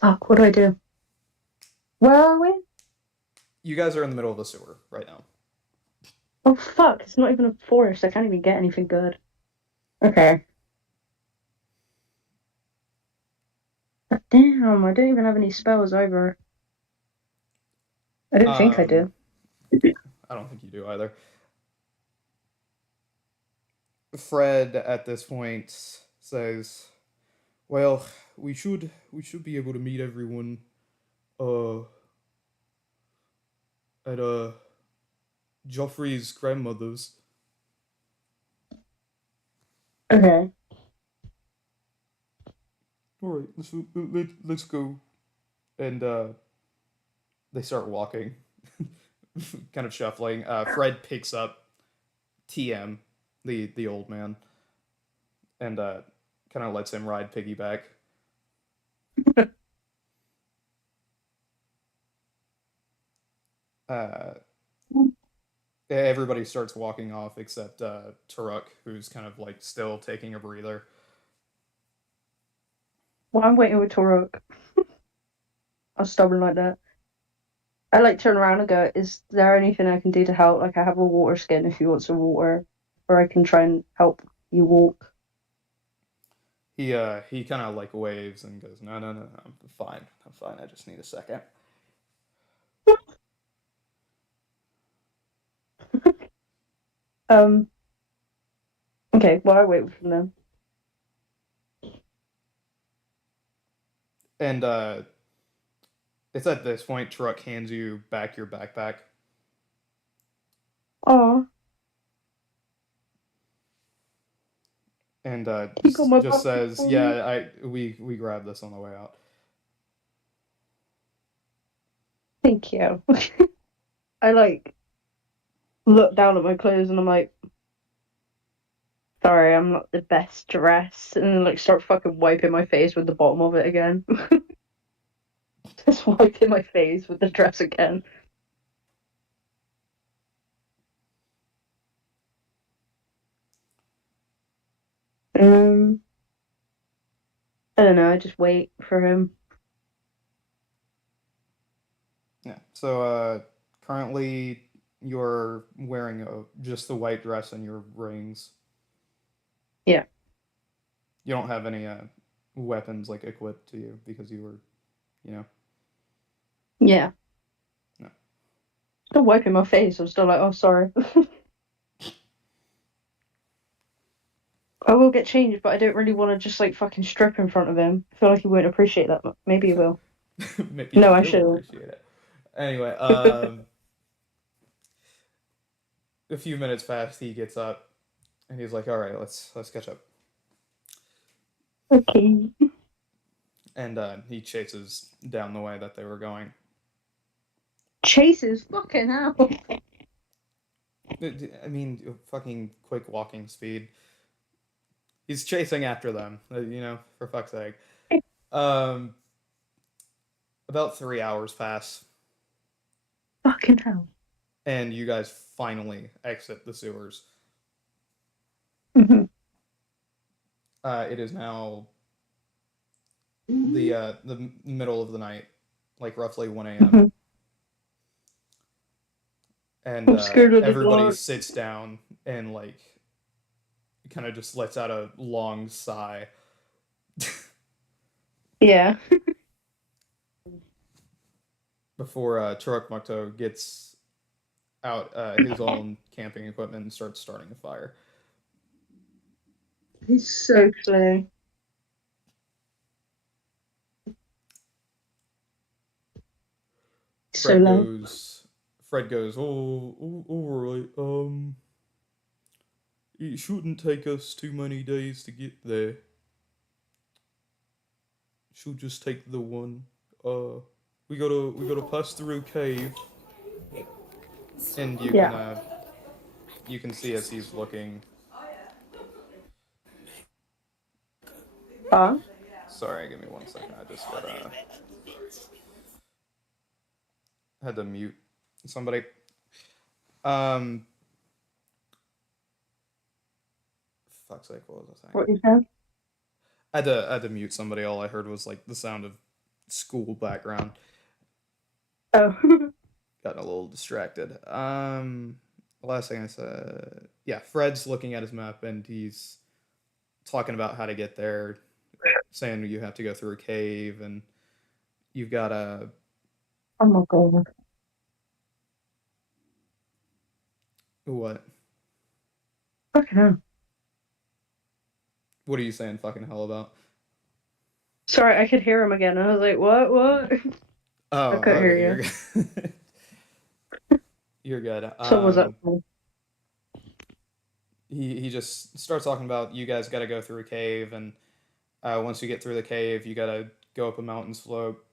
Fuck, what do I do? Where are we? You guys are in the middle of the sewer right now. Oh fuck, it's not even a forest. I can't even get anything good. Okay. Damn, I don't even have any spells either. I don't think I Um, do. I don't think you do either. Fred at this point says, "Well, we should be able to meet everyone uh at Joffrey's grandmother's. Okay. All right, let's go." And they start walking, kind of shuffling. Fred picks up TM, the old man, and kind of lets him ride piggyback. Uh, Everybody starts walking off except Turuk, who's kind of like still taking a breather. Well, I'm waiting with Torok. I'm stubborn like that. I like turn around and go, is there anything I can do to help? Like I have a water skin if you want some water, or I can try and help you walk. He kind of like waves and goes, "No, no, no, no, I'm fine. I'm fine. I just need a second." Um, okay, well I wait for them. And it's at this point Turuk hands you back your backpack. Oh, And he got my just back says, for me. "Yeah, we grabbed this on the way out." Thank you. I like look down at my clothes and I'm like, sorry, I'm not the best dressed, and then like start fucking wiping my face with the bottom of it again. Just wiping my face with the dress again. Um, I don't know. I just wait for him. Yeah. So currently you're wearing just the white dress and your rings. Yeah, You don't have any weapons like equipped to you because you were, you know, yeah. no. Still wiping my face. I'm still like, oh, sorry. I will get changed, but I don't really want to just like fucking strip in front of him. I feel like he won't appreciate that. Maybe he will. Maybe No, he I will should. appreciate it. Anyway, a few minutes past, he gets up and he's like, "All right, let's catch up." Okay. And he chases down the way that they were going. Chases, fucking hell. I mean, fucking quick walking speed. He's chasing after them, for fuck's sake. Um, about 3 hours pass, Fucking hell. and you guys finally exit the sewers. Hmm. It is now the middle of the night, like roughly 1 a.m. Hmm. and I'm scared of the everybody dark. sits down and like kind of just lets out a long sigh Yeah. before Chiruk gets out his own camping equipment and starts starting a fire. He's so slow. So Fred low. goes. Fred goes. All right. It shouldn't take us too many days to get there. Should just take the one. Uh, we gotta pass through a cave, and Yeah. you can see as he's looking. Huh? Sorry, give me 1 second. I just got had to mute somebody. Um, fuck's sake, what was I saying? What you said? I had to mute somebody. All I heard was like the sound of school background. Oh. Got a little distracted. The last thing I said, yeah, Fred's looking at his map and he's talking about how to get there, saying you have to go through a cave and you've got a Oh my god. what? Fucking hell. What are you saying? Fucking hell about? Sorry, I could hear him again. I was like, what? What? I Oh, couldn't hear okay, you're you. good. You're good. Someone was up to me. He just starts talking about you guys got to go through a cave, and once you get through the cave, you got to go up a mountain slope.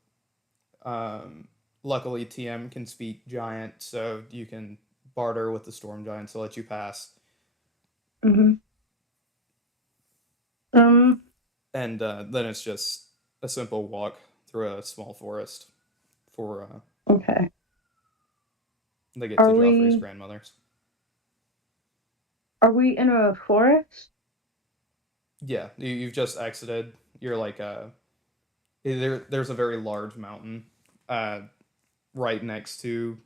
Um, Luckily, TM can speak giant, so you can barter with the storm giants to let you pass. Mm-hmm. Um, And then it's just a simple walk through a small forest for okay. they get to Are Joffrey's we grandmother's. are we in a forest? Yeah, you've just exited. You're like there's a very large mountain uh, right next to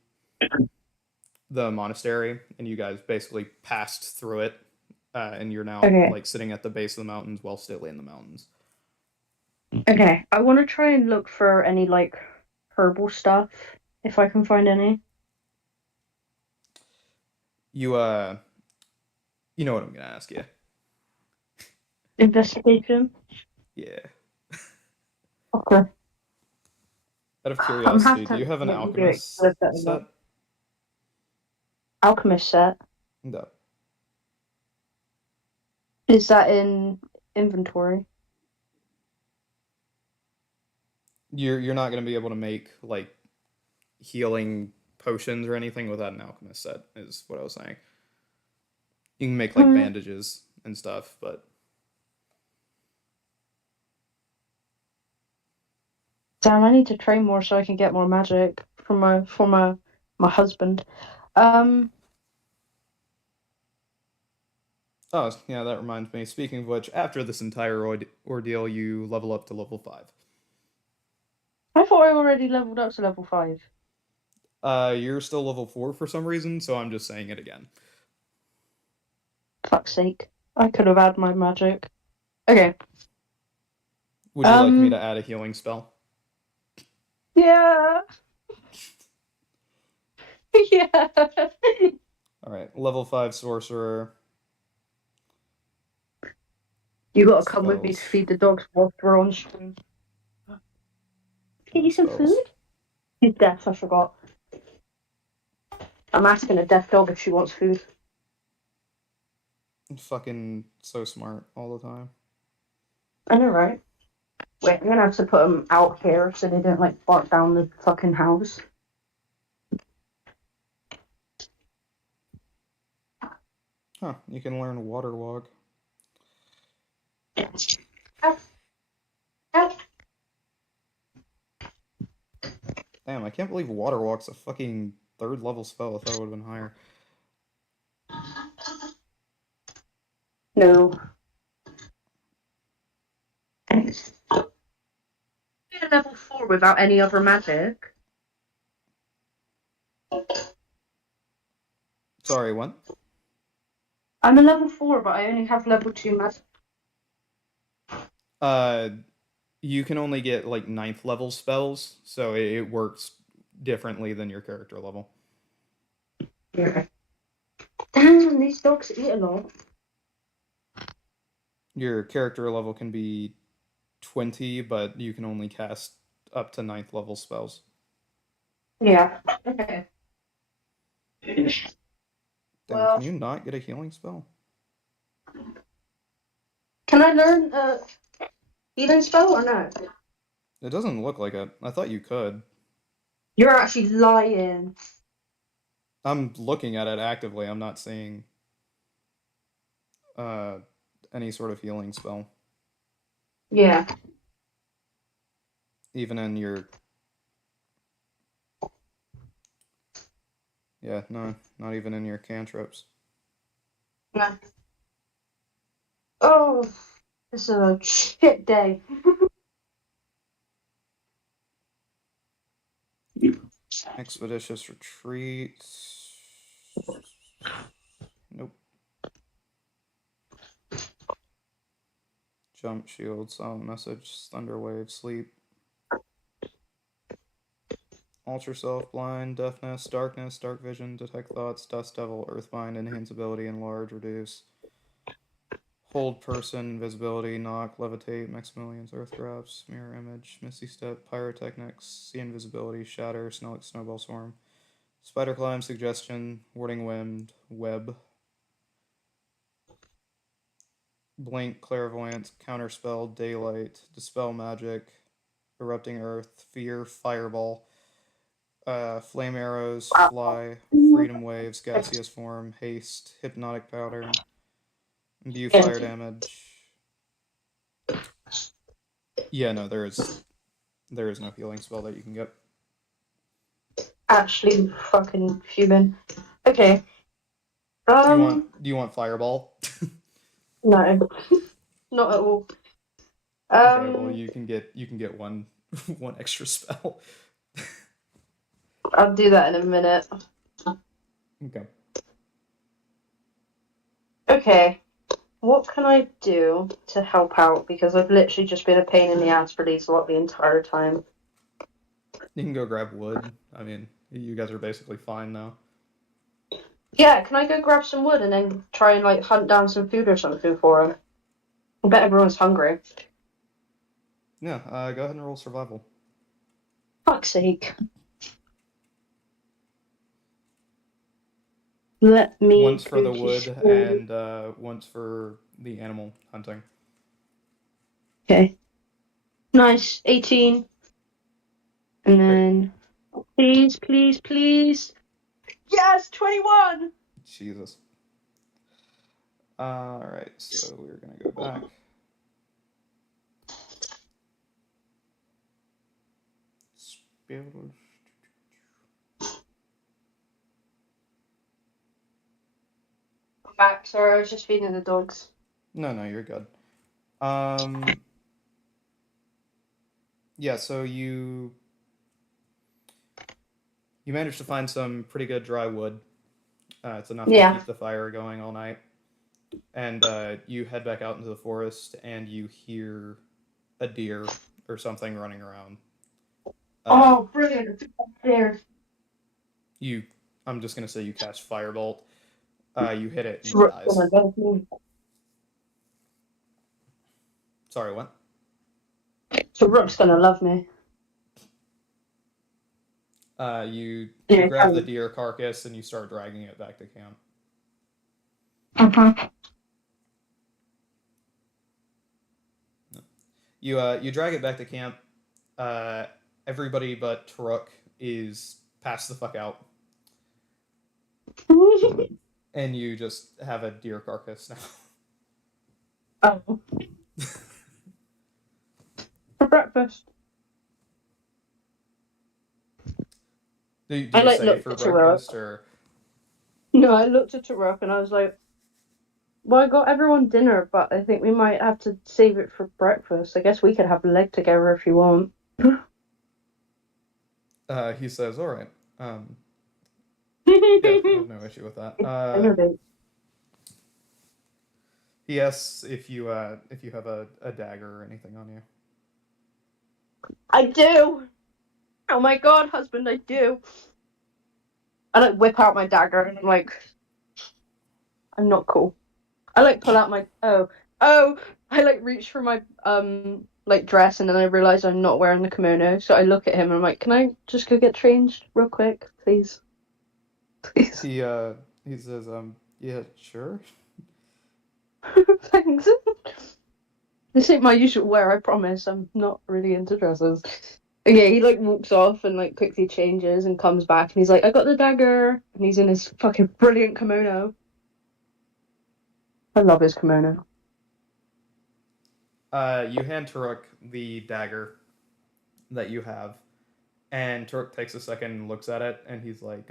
the monastery, and you guys basically passed through it, and you're now Okay. like sitting at the base of the mountains while still in the mountains. Okay. I want to try and look for any like herbal stuff if I can find any. You you know what I'm gonna ask you? Investigation. Yeah. Okay. Out of I'm have curiosity, do to you have an make you do it. alchemist set? Alchemist set. No. Is that in inventory? You're not gonna be able to make like healing potions or anything without an alchemist set. Is what I was saying. You can make like Hmm. bandages and stuff, but Damn, I need to train more so I can get more magic for my husband. Um, oh yeah, that reminds me. Speaking of which, after this entire ordeal, you level up to level 5. I thought I already leveled up to level 5. You're still level 4 for some reason, so I'm just saying it again. Fuck's sake. I could have had my magic. Okay. Would you like me to Um, add a healing spell? yeah. Yeah. All right, level 5 sorcerer You gotta come with me to spells. feed the dogs whilst we're on stream. Get you some food? Spells. He's deaf, I forgot. I'm asking a deaf dog if she wants food. Fucking so smart all the time. I know, right? Wait, I'm gonna have to put them out here so they don't like bark down the fucking house. Huh, you can learn water walk. Ow, ow. Damn, I can't believe water walk's a fucking 3rd level spell. I thought it would have been higher. No. Level 4 without any other magic. Sorry, what? I'm a level 4, but I only have level 2 magic. Uh, you can only get like ninth level spells, so it works differently than your character level. Yeah. Damn, these dogs eat a lot. Your character level can be 20, but you can only cast up to ninth level spells. Yeah. Okay. Damn, can Well, you not get a healing spell? can I learn a healing spell or no? It doesn't look like it. I thought you could. You're actually lying. I'm looking at it actively. I'm not seeing uh, any sort of healing spell. Yeah. Even in your. Yeah, no, not even in your cantrips. No. Oh, this is a shit day. Expeditious retreat. Nope. Jump shield, silent message, thunder wave, sleep. Alter self, blind, deafness, darkness, dark vision, detect thoughts, dust devil, earthbind, enhance ability, enlarge, reduce. Hold person, invisibility, knock, levitate, Maximilian's earth grabs, mirror image, misty step, pyrotechnics, see invisibility, shatter, snowball swarm, spider climb, suggestion, warding wind, web, blink, clairvoyance, counterspell, daylight, dispel magic, erupting earth, fear, fireball, flame arrows, fly, freedom waves, gaseous form, haste, hypnotic pattern, imbue fire damage. Yeah, no, there is no healing spell that you can get. Actually, fucking human. Okay. Do you want fireball? No, not at all. Okay, well Um, you can get one one extra spell. I'll do that in a minute. Okay. Okay. What can I do to help out? Because I've literally just been a pain in the ass for these lot the entire time. You can go grab wood. I mean, you guys are basically fine now. Yeah, can I go grab some wood and then try and like hunt down some food or something for them? I bet everyone's hungry. Yeah, go ahead and roll survival. Fuck's sake. Let me Once for the Gookie wood school. and once for the animal hunting. Okay. Nice. 18. And Great. then please, please, please. Yes, 21. Jesus. All right, so we're gonna go back. Spell. I'm back. Sorry, I was just feeding the dogs. No, no, you're good. Um, yeah, so you managed to find some pretty good dry wood. It's enough to Yeah. keep the fire going all night. And you head back out into the forest, and you hear a deer or something running around. Uh, Oh, brilliant. There. you, I'm just gonna say you cast firebolt. You hit it, and it Rook's dies. gonna love me. Sorry, what? So Rook's gonna love me. You Yeah, grab the come. deer carcass and you start dragging it back to camp. Uh-huh. You drag it back to camp. Uh, Everybody but Taruk is passed the fuck out, and you just have a deer carcass now. Oh, for breakfast. Do I you like say looked for at Tarok. breakfast or? No, I looked at Tarok and I was like, well, I got everyone dinner, but I think we might have to save it for breakfast. I guess we could have a leg together if you want. He says, "All right. Um, Yeah, I have no issue with that. He asks if you have a dagger or anything on you. I do. Oh my god, husband, I do. I like whip out my dagger and I'm like, I'm not cool. I like pull out my oh I like reach for my like dress and then I realize I'm not wearing the kimono, so I look at him and I'm like, can I just go get changed real quick, please, please, He says yeah, sure. thanks. This ain't my usual wear, I promise. I'm not really into dresses. Yeah, he like walks off and like quickly changes and comes back and he's like, I got the dagger, and he's in his fucking brilliant kimono. I love his kimono. You hand Turok the dagger that you have, and Turok takes a second and looks at it, and he's like,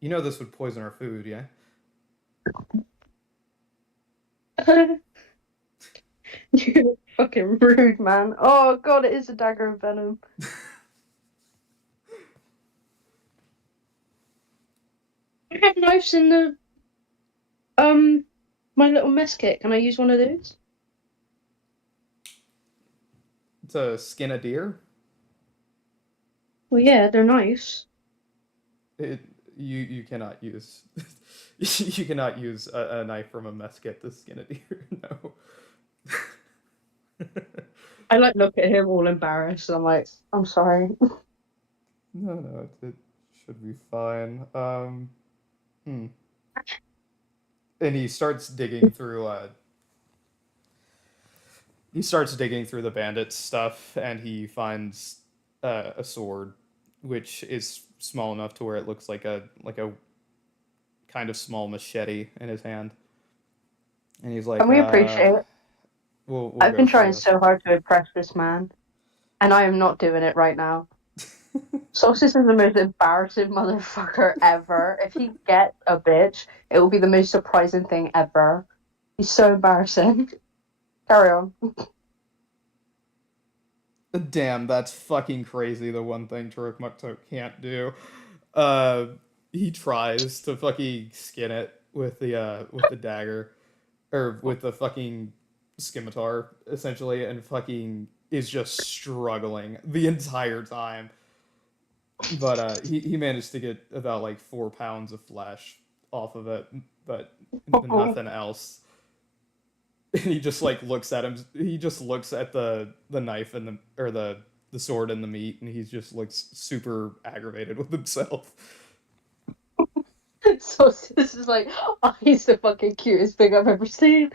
you know this would poison our food, yeah? You're fucking rude, man. Oh god, it is a dagger of venom. I have knives in the my little mess kit. Can I use one of those? To skin a deer? Well, yeah, they're knives. It, you cannot use you cannot use a knife from a mess kit to skin a deer. No. I like look at him all embarrassed. And I'm like, I'm sorry. No, it should be fine. Hmm. And he starts digging through the bandits stuff, and he finds a sword, which is small enough to where it looks like a kind of small machete in his hand. And he's And like, we appreciate it. we'll I've go been for trying so hard to impress this man, and I am not doing it right now. this. Solstice is the most embarrassing motherfucker ever. If he gets a bitch, it will be the most surprising thing ever. He's so embarrassing. Carry on. Damn, that's fucking crazy. The one thing Turok Mukto can't do. Uh, he tries to fucking skin it with the dagger or with the fucking scimitar essentially, and fucking is just struggling the entire time. But he managed to get about like 4 pounds of flesh off of it, but nothing else. And he just like looks at him. He just looks at the knife and the sword and the meat, and he just looks super aggravated with himself. Solstice is like, oh, he's the fucking cutest thing I've ever seen.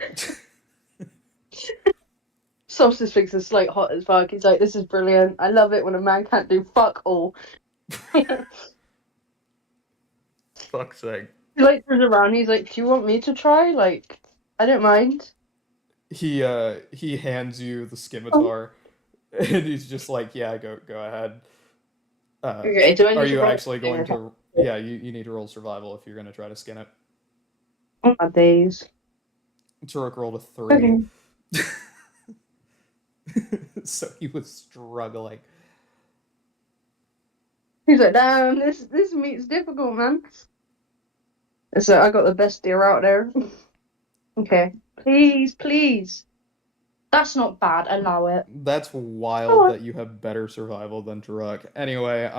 Solstice thinks it's like hot as fuck. He's like, this is brilliant. I love it when a man can't do fuck all. He Fuck's sake. like turns around. He's like, do you want me to try? Like, I don't mind. He hands you the scimitar, and he's just like, yeah, go ahead. Okay, do I Are need to you roll? actually going to? Yeah, you need to roll survival if you're going to try to skin it. Oh my days. Turok rolled a 3. Okay. So he was struggling. He's like, damn, this meat's difficult, man. So I got the best deer out there. Okay. Please, please. That's not bad. Allow it. That's wild Oh, that you have better survival than Turok. Anyway,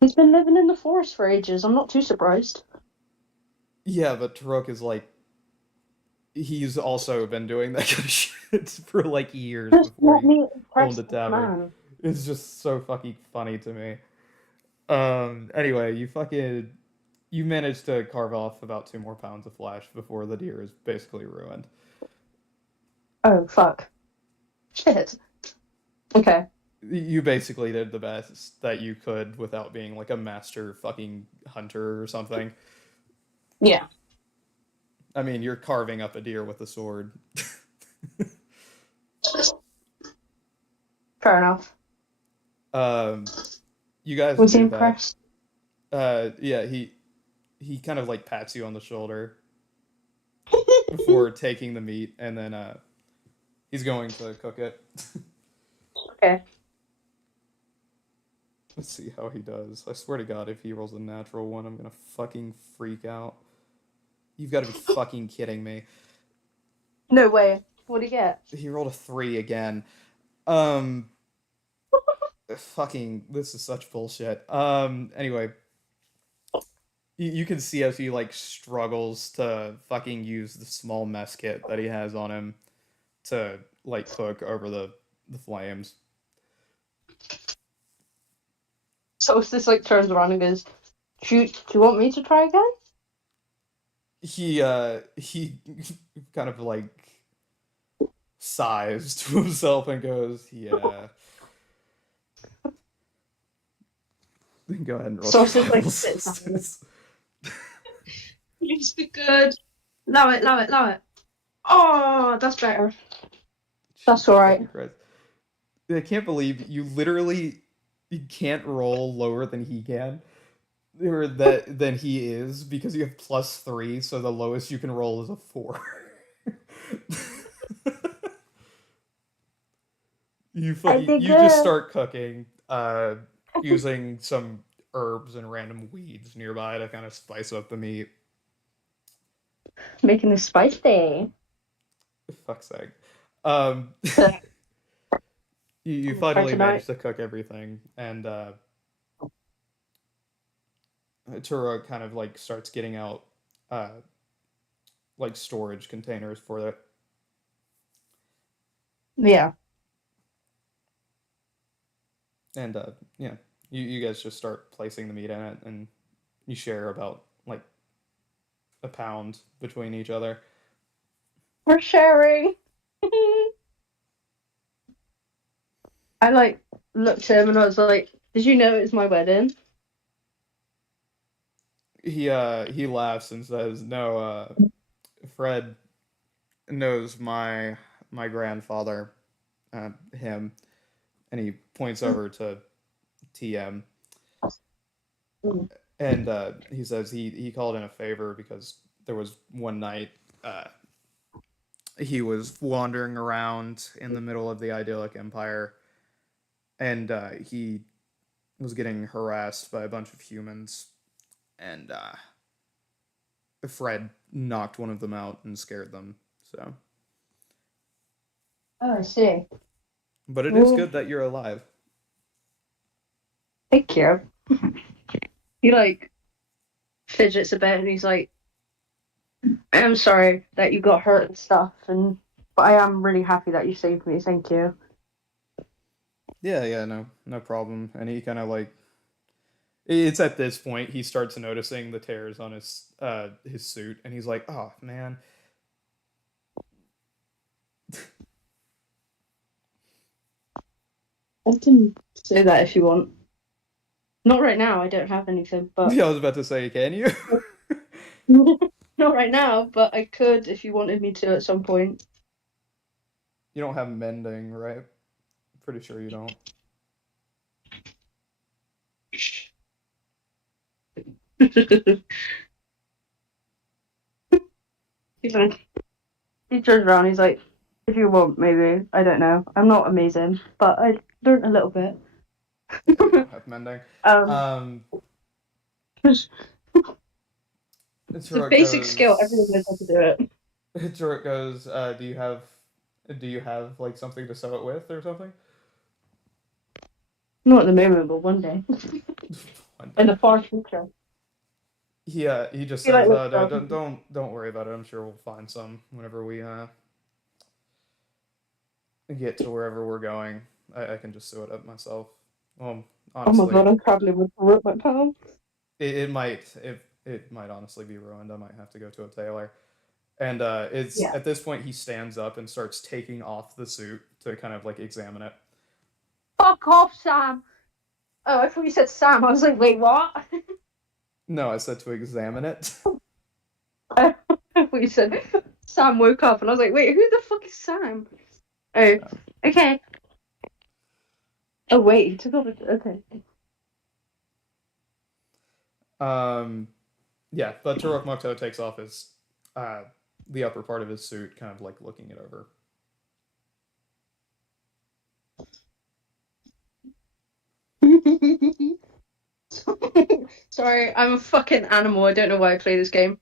he's been living in the forest for ages. I'm not too surprised. yeah, but Turok is like he's also been doing that kind of shit for like years Just before let he me owned impress a this tavern. man. It's just so fucking funny to me. Anyway, you managed to carve off about 2 more pounds of flesh before the deer is basically ruined. Oh, fuck. Shit. Okay. You basically did the best that you could without being like a master fucking hunter or something. Yeah. I mean, you're carving up a deer with a sword. Fair enough. um, you guys Was he do that. impressed? Yeah, he kind of like pats you on the shoulder before taking the meat, and then he's going to cook it. Okay. Let's see how he does. I swear to God, if he rolls a natural one, I'm gonna fucking freak out. You've got to be fucking kidding me. No way. What'd he get? He rolled a 3 again. Um, fucking, this is such bullshit. Anyway, you can see as he like struggles to fucking use the small mess kit that he has on him to like cook over the flames. Solstice like turns around and goes, do you want me to try again? He kind of like sighs to himself and goes, "Yeah." Go ahead and roll Solstice like survival sits down. solstice. Please be good. Allow it, allow it, allow it. Oh, that's better. That's Jesus alright. fucking Christ! I can't believe you literally you can't roll lower than he can, or that than he is because you have +3, so the lowest you can roll is a 4. I did You just good. start cooking, using some herbs and random weeds nearby to kind of spice up the meat. Making this spicy. Fuck's sake. Um, I'm you gonna try finally tonight. manage to cook everything, and Tura kind of like starts getting out uh, like storage containers for it, Yeah. and yeah, you guys just start placing the meat in it, and you share about like a pound between each other. We're sharing. I like looked at him and I was like, did you know it's my wedding? He laughs and says, "No, Fred knows my grandfather, him," and he points over to TM, Mm. and he says he called in a favor because there was one night he was wandering around in the middle of the idyllic empire, and he was getting harassed by a bunch of humans, and Fred knocked one of them out and scared them. So, Oh, I see. but it is Well, good that you're alive. thank you. He like fidgets a bit and he's like, I am sorry that you got hurt and stuff, and but I am really happy that you saved me. Thank you. Yeah, yeah, no problem. And he kind of like it's at this point he starts noticing the tears on his suit, and he's like, "Oh man." I can say that if you want. Not right now. I don't have anything, but Yeah, I was about to say, can you? not right now. But I could if you wanted me to at some point. You don't have mending, right? Pretty sure you don't. He's like, he turns around. He's like, if you want, maybe. I don't know. I'm not amazing, but I learned a little bit. Yeah, you don't have mending. um, Um, it's a Turok basic skill. Everyone knows goes. how to do it. Turok goes. Do you have like something to sew it with or something? Not at the moment, but one day One in day. the far future. He just He like says, looks no, around. don't worry about it. I'm sure we'll find some whenever we get to wherever we're going. I can just sew it up myself. Well, Oh my honestly, god, I'm traveling with my palm. it might honestly be ruined. I might have to go to a tailor. And it's Yeah. at this point he stands up and starts taking off the suit to kind of like examine it. Fuck off, Sam. Oh, I thought you said Sam. I was like, wait, what? No, I said to examine it. I thought you said Sam woke up, and I was like, wait, who the fuck is Sam? Oh, No. okay. Oh wait, he took off. Okay. Yeah, but Turok Mokto takes off his uh, the upper part of his suit, kind of like looking it over. Sorry, I'm a fucking animal. I don't know why I play this game.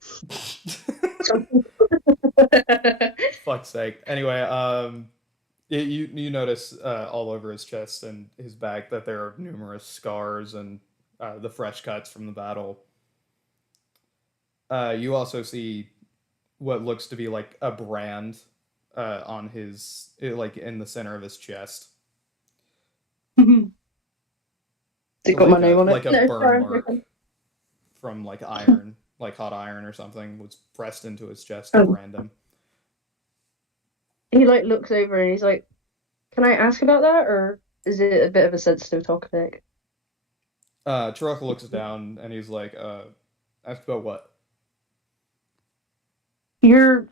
Fuck's sake. Anyway, you notice all over his chest and his back that there are numerous scars and the fresh cuts from the battle. You also see what looks to be like a brand on his like in the center of his chest, They got my name on it. like a No, burn sorry. mark from like iron, like hot iron or something, was pressed into his chest to Um, brand him. he like looks over and he's like, "Can I ask about that, or is it a bit of a sensitive topic?" Turok looks down and he's like, ask about what? You're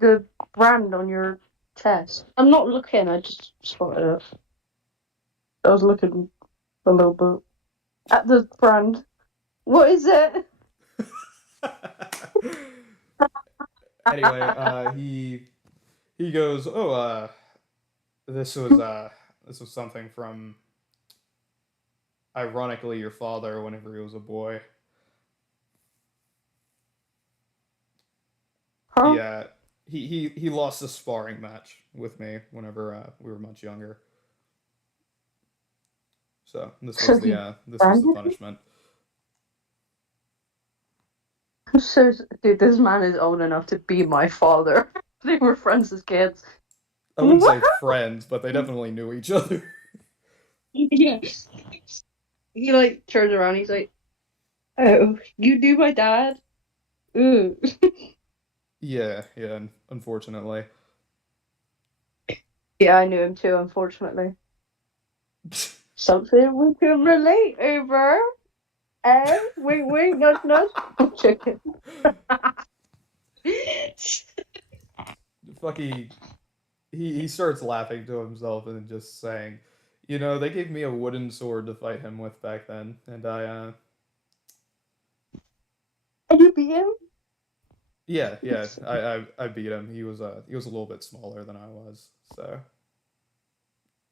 the brand on your chest. I'm not looking. I just spotted it. I was looking a little bit at the brand. What is it? Anyway, he goes, "Oh, this was this was something from ironically your father whenever he was a boy. Huh? Yeah, he lost a sparring match with me whenever we were much younger. So So he this was the branded me? punishment. So, dude, this man is old enough to be my father. They were friends as kids. I wouldn't What? say friends, but they definitely knew each other. Yeah. He like turns around. He's like, "Oh, you knew my dad? Ooh." Yeah, yeah. Unfortunately, Yeah, I knew him too. Unfortunately, something we can relate over. Eh? Wait, wait, nudge, nudge. Chicken. Fucky. He starts laughing to himself and just saying, "You know, they gave me a wooden sword to fight him with back then, and And you beat him? yeah, I beat him. He was a little bit smaller than I was, so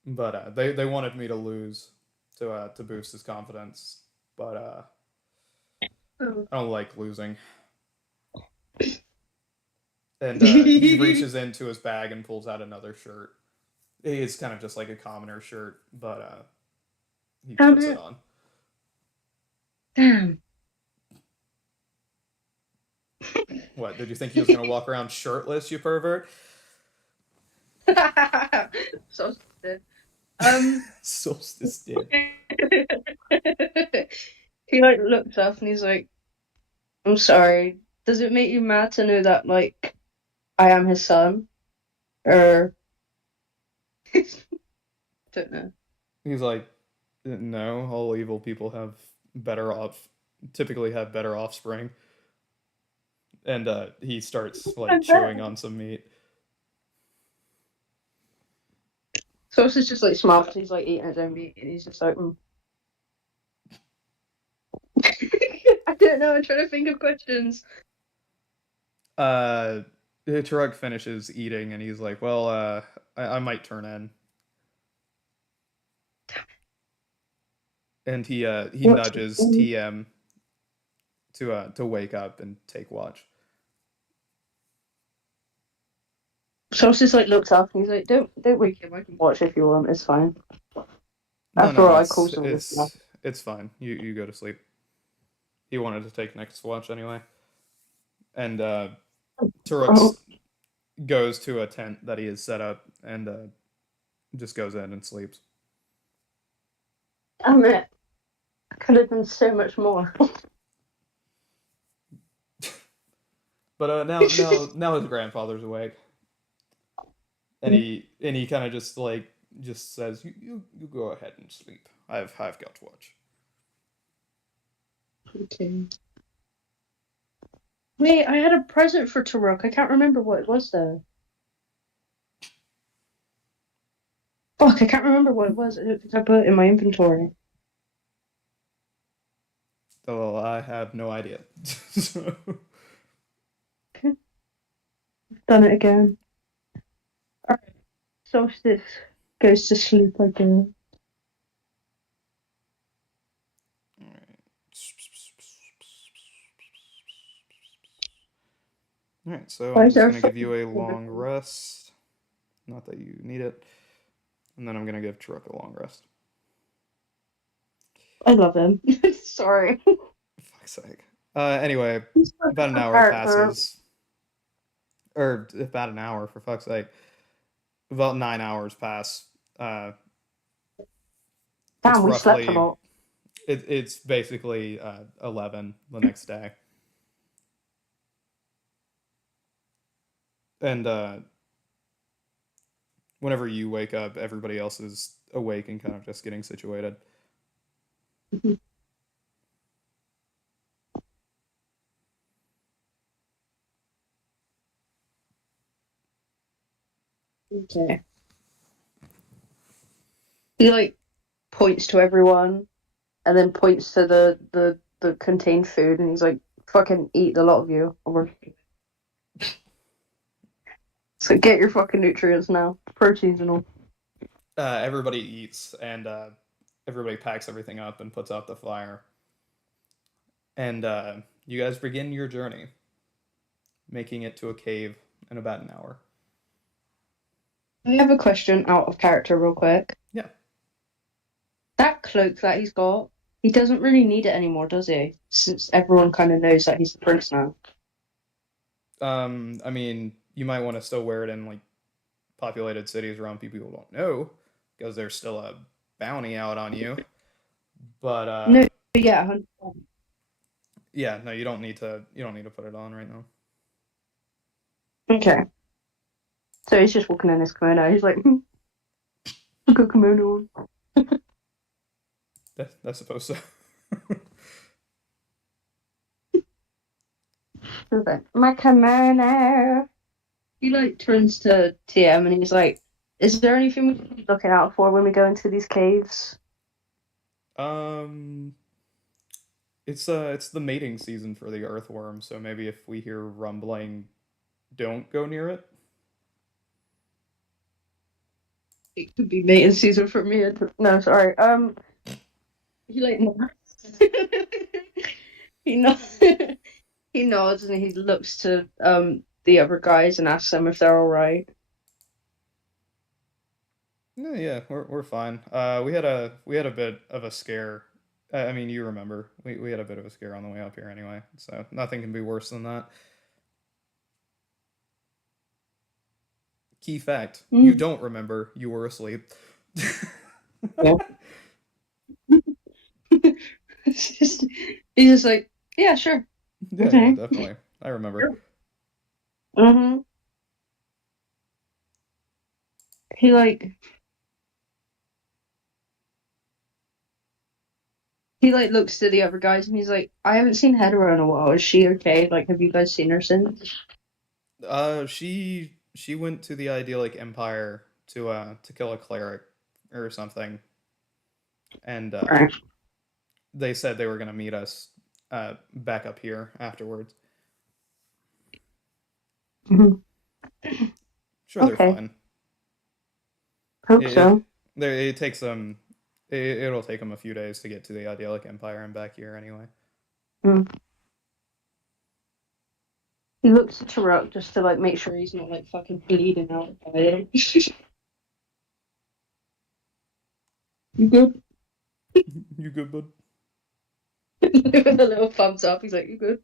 but they wanted me to lose to boost his confidence, but Oh. I don't like losing." And he reaches into his bag and pulls out another shirt. It's kind of just like a commoner shirt, but he Damn puts it it. on. Damn. What, did you think he was gonna walk around shirtless, you pervert? So stupid. Um, Solstice did. he like looks up and he's like, "I'm sorry. Does it make you mad to know that like I am his son?" Or don't know. He's like, no, all evil people have better off, typically have better offspring. And he starts I like bet. chewing on some meat. So it's just like smiles. He's like eating his own meat, and he's just like, mm. I don't know. I'm trying to think of questions. Uh, Turug finishes eating, and he's like, well, I might turn in. And he What's nudges TM to wake up and take watch. Sauce like looks up and he's like, don't wake him. I can watch if you want. It's fine. No, After no, all, I caused all this stuff. it's fine. You go to sleep. He wanted to take next watch anyway. And Oh, Turux goes to a tent that he has set up and just goes in and sleeps. damn it! I could have done so much more. But now his grandfather's awake, and he kind of just like just says, you go ahead and sleep. I've got to watch." Okay. Wait, I had a present for Tarok. I can't remember what it was though. Fuck, I can't remember what it was. I don't think I put it in my inventory. Oh, I have no idea. So, Okay, done it again. Alright, Solstice goes to sleep again. all right. All right, so Why I'm is just there a gonna give fucking you a long rest. Not that you need it, and then I'm gonna give Truck a long rest. I love him. Sorry. Fuck's sake. Anyway, He's such about a an good hour character. passes, or about an hour for fuck's sake. About 9 hours pass. Uh, it's Damn, we slept a roughly lot. it's basically 11 the next day, and whenever you wake up, everybody else is awake and kind of just getting situated. Okay. He like points to everyone and then points to the contained food and he's like, fucking eat the lot of you. Or so get your fucking nutrients now. Proteins and all. Everybody eats, and everybody packs everything up and puts out the fire, and you guys begin your journey, making it to a cave in about an hour. I have a question out of character real quick. Yeah. That cloak that he's got, he doesn't really need it anymore, does he? Since everyone kind of knows that he's the prince now. I mean, you might want to still wear it in like populated cities around people who don't know, because there's still a bounty out on you. But No, yeah, 100%. yeah, no, you don't need to. You don't need to put it on right now. Okay. So he's just walking in his kimono. He's like, a good kimono on. That's supposed to. He's like, my kimono. He like turns to TM and he's like, is there anything we should be looking out for when we go into these caves? um, it's the mating season for the earthworm, so maybe if we hear rumbling, don't go near it. It could be mating season for me. No, sorry. He like he nods. He nods and he looks to the other guys and asks them if they're all right. No, yeah, we're fine. We had a bit of a scare. I mean, you remember we had a bit of a scare on the way up here anyway, so nothing can be worse than that. Key fact: you Mm. don't remember. You were asleep. Yeah. He's just like, yeah, sure, Yeah, yeah, okay. definitely. I remember. Sure. Mm-hmm. He like he like looks to the other guys and he's like, I haven't seen Hedera in a while. Is she okay? Like, have you guys seen her since? She went to the idyllic empire to kill a cleric or something, and Right. they said they were gonna meet us back up here afterwards. Hmm. Sure, they're Okay. fine. Hope It it, so. it takes them. It'll take them a few days to get to the idyllic empire and back here anyway. Mm. He looks at Tarok just to like make sure he's not like fucking bleeding out by it. You good? You good, bud? With a little thumbs up, he's like, you good?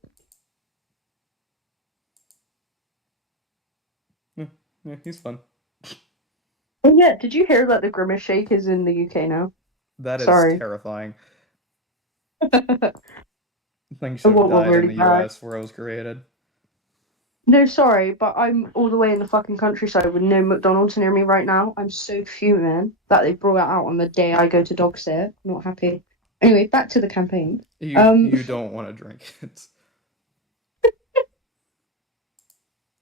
Yeah, yeah, he's fun. Oh yeah, did you hear that the Grimace Shake is in the UK now? That is Sorry. terrifying. The Thing should have what were died in really the bad. U.S. where it was created. No, sorry, but I'm all the way in the fucking countryside with no McDonald's near me right now. I'm so fuming that they brought it out on the day I go to dog sit. Not happy. Anyway, back to the campaign. Um, You don't want to drink it.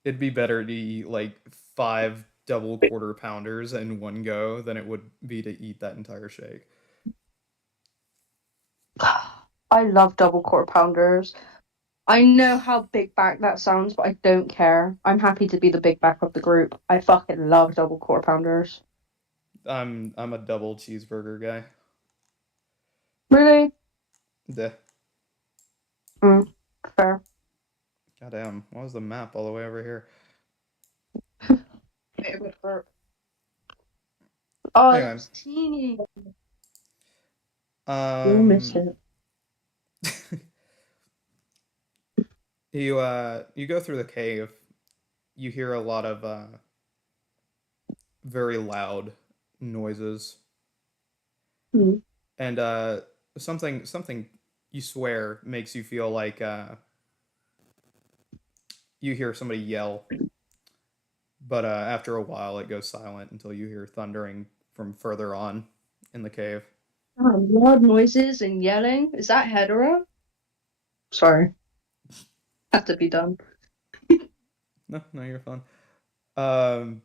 It'd be better to eat like 5 double quarter pounders in one go than it would be to eat that entire shake. I love double quarter pounders. I know how big back that sounds, but I don't care. I'm happy to be the big back of the group. I fucking love double quarter pounders. I'm a double cheeseburger guy. Really? Yeah. Mm, fair. Goddamn, why was the map all the way over here? Oh, Anyway, it's teeny. You'll miss um, it. you go through the cave. You hear a lot of very loud noises, Hmm. and something you swear makes you feel like you hear somebody yell, but after a while it goes silent until you hear thundering from further on in the cave. Oh, loud noises and yelling. Is that hetero? Sorry, had to be done. No, no, you're fine. Um,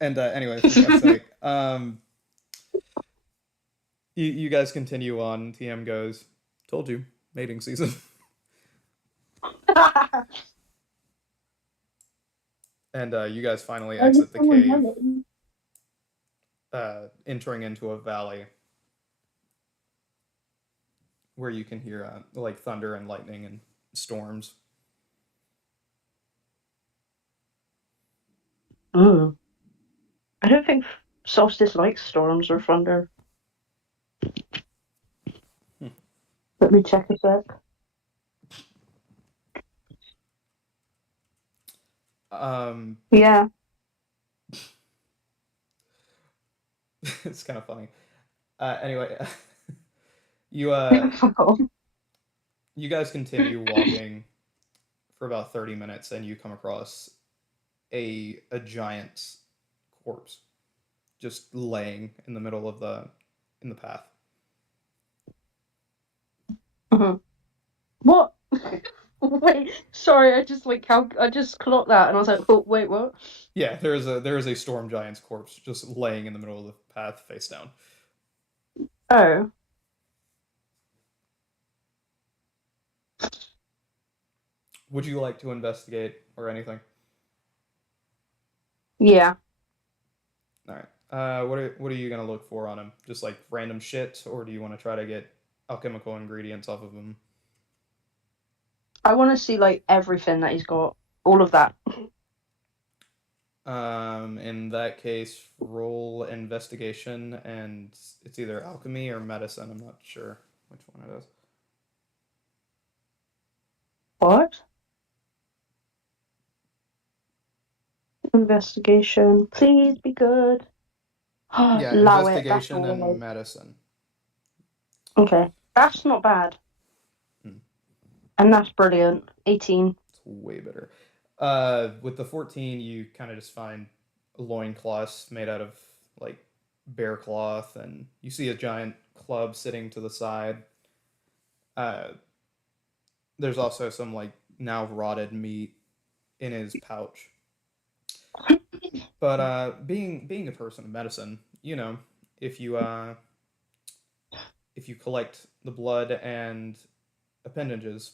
and anyway, for fuck's sake, you guys continue on. TM goes, "Told you, mating season," and you guys finally Every exit the time I'm cave, yelling. entering into a valley where you can hear like thunder and lightning and storms. Mm. I don't think Solstice likes storms or thunder. Hmm. Let me check a sec. Um, Yeah. it's kind of funny. Anyway, you Fuck off. you guys continue walking for about 30 minutes, and you come across a giant corpse just laying in the middle of the in the path. Mhm. What? Wait, sorry, I just clocked that and I was like, oh wait, what? Yeah, there is a storm giant's corpse just laying in the middle of the path, face down. Oh, Would you like to investigate or anything? yeah. All right. What are you gonna look for on him? Just like random shit, or do you want to try to get alchemical ingredients off of him? I want to see like everything that he's got, all of that. In that case, roll investigation, and it's either alchemy or medicine. I'm not sure which one it is. What? Investigation. Please be good. Yeah, Allow it. That's investigation and all medicine. right. Okay. That's not bad. Hmm, And that's brilliant. 18. it's way better. With the 14, you kind of just find loincloths made out of like bear cloth, and you see a giant club sitting to the side. Uh, there's also some like now rotted meat in his pouch. But being a person of medicine, if you uh, if you collect the blood and appendages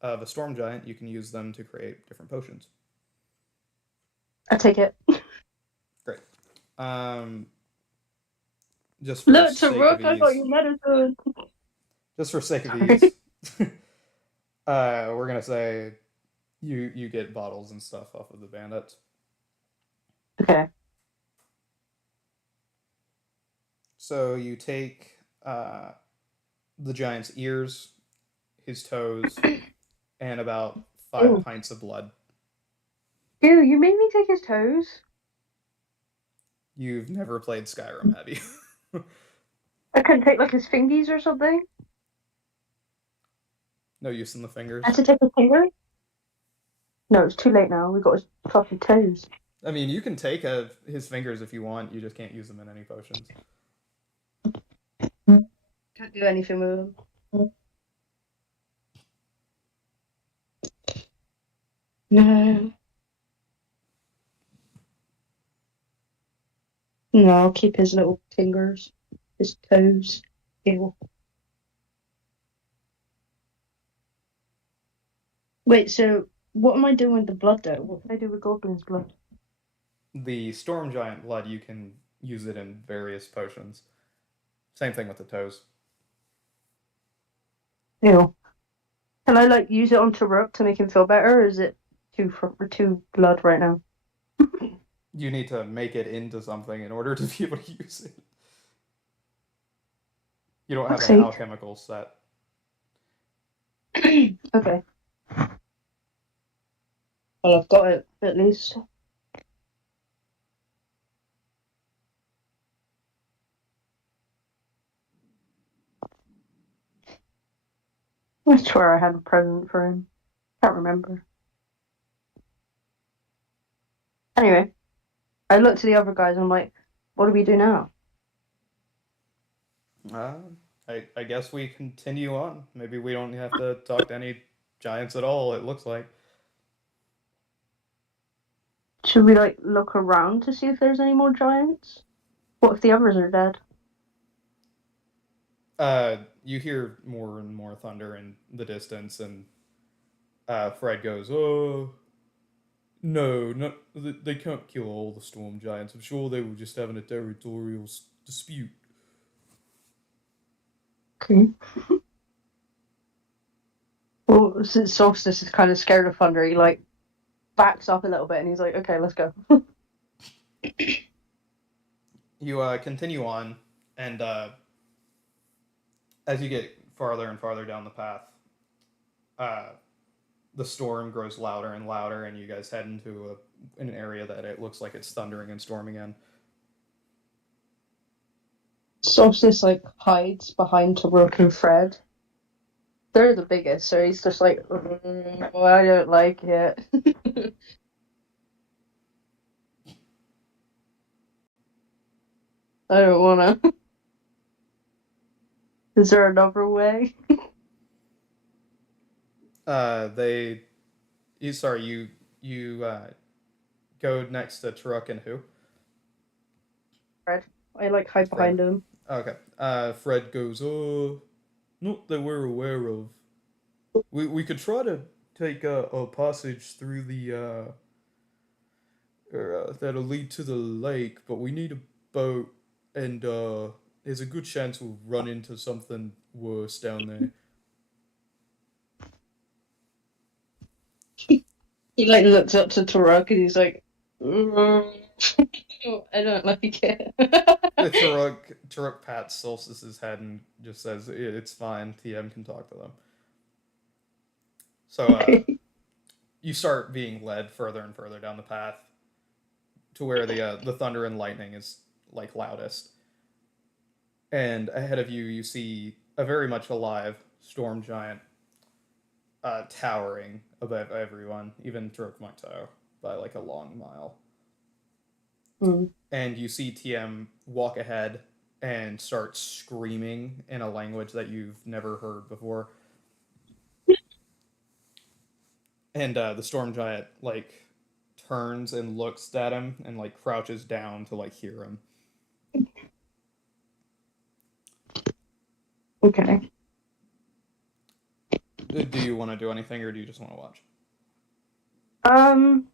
of a storm giant, you can use them to create different potions. I take it. Great. Um, just for Look, sake of Taruk, I got ease, your medicine. just for sake of Sorry. ease, we're gonna say you get bottles and stuff off of the bandits. Okay. So you take the giant's ears, his toes, and about five Ew. pints of blood. Ew, you made me take his toes. You've never played Skyrim, have you? I couldn't take like his fingies or something. No use in the I had fingers. to take his finger. No, it's too late now. We got his fucking toes. I mean, you can take his fingers if you want. You just can't use them in any potions. Can't do anything with them. No. No, I'll keep his little fingers, his toes. Ew. Wait, so what am I doing with the blood though? What can I do with Goblin's blood? The storm giant blood, you can use it in various potions. Same thing with the toes. Ew. Can I like use it onto Rook to make him feel better, or is it too blood right now? You need to make it into something in order to be able to use it. You don't have Fuck's an sake. alchemical set. Okay. Well, I've got it at least. I swear I had a present for him. Can't remember. Anyway, I looked to the other guys and I'm like, what do we do now? Uh, I guess we continue on. Maybe we don't have to talk to any giants at all, it looks like. Should we like look around to see if there's any more giants? What if the others are dead? You hear more and more thunder in the distance, and Fred goes, "Oh, no, no, they can't kill all the storm giants. I'm sure they were just having a territorial dispute." Okay. Well, since Solstice is kind of scared of thunder, he like backs up a little bit and he's like, okay, let's go. You continue on, and as you get farther and farther down the path, uh, the storm grows louder and louder, and you guys head into an area that it looks like it's thundering and storming in. Solstice like hides behind Tarok and Fred. They're the biggest, so he's just like, well, I don't like it. I don't wanna. Is there another way? They, you sorry, you go next to Truck and who? Fred. I like hide Fred. behind him. Okay. Fred goes, "Oh, not that we're aware of. We could try to take a passage through the that'll lead to the lake, but we need a boat, and there's a good chance we'll run into something worse down there." He like looks up to Tarok and he's like, I don't like it. Turok pats Solstice's head and just says, "It's fine. TM can talk to them." So Okay. you start being led further and further down the path to where the thunder and lightning is like loudest. And ahead of you, you see a very much alive storm giant towering above everyone, even Turok might tower by like a long mile. Hmm. And you see TM walk ahead and start screaming in a language that you've never heard before. And the storm giant like turns and looks at him and like crouches down to like hear him. Okay. Do you want to do anything or do you just want to watch? Um,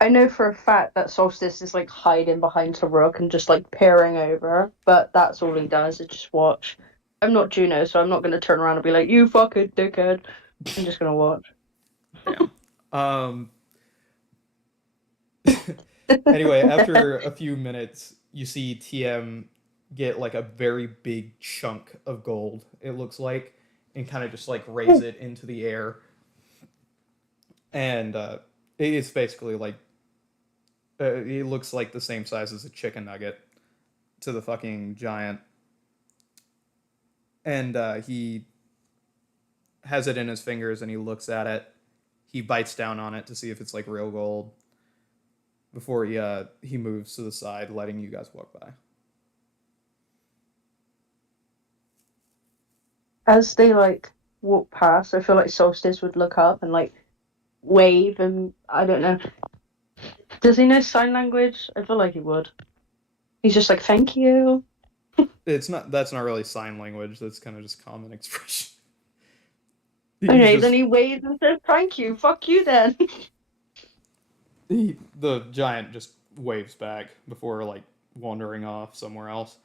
I know for a fact that Solstice is like hiding behind Tarok and just like peering over, but that's all he does is just watch. I'm not Juno, so I'm not gonna turn around and be like, "You fucking dickhead." I'm just gonna watch. Damn. Um. Anyway, after a few minutes, you see TM get like a very big chunk of gold. It looks like, and kind of just like raise it into the air, and it's basically like it looks like the same size as a chicken nugget to the fucking giant, and he has it in his fingers and he looks at it. He bites down on it to see if it's like real gold before he moves to the side, letting you guys walk by. As they like walk past, I feel like Solstice would look up and like wave, and I don't know. Does he know sign language? I feel like he would. He's just like, "Thank you." It's not that's not really sign language. That's kind of just common expression. He's Okay, then just he waves and says, "Thank you." Fuck you, then. the giant just waves back before like wandering off somewhere else.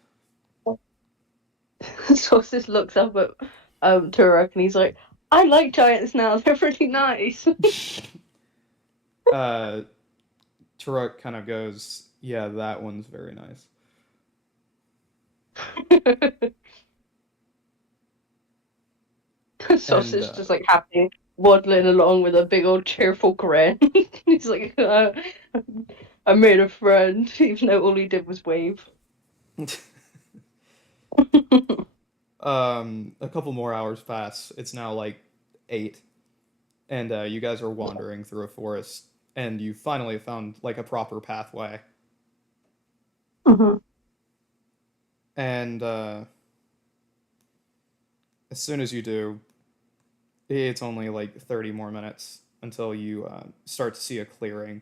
Solstice looks up at Turok, and he's like, I like giants now. They're really nice. uh, Turok kind of goes, "Yeah, that one's very nice." And Sausage just like happy, waddling along with a big old cheerful grin. He's like, I made a friend, even though all he did was wave. a couple more hours pass. It's now like 8, and you guys are wandering through a forest, and you finally found like a proper pathway. Mhm. And as soon as you do, it's only like 30 more minutes until you start to see a clearing.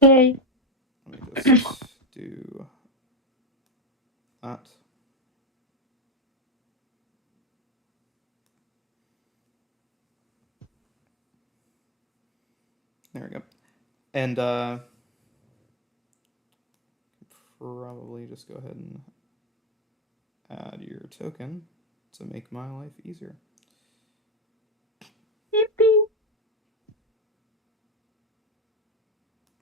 Yay. Let me just do that. There we go. And probably just go ahead and add your token to make my life easier. Yippee.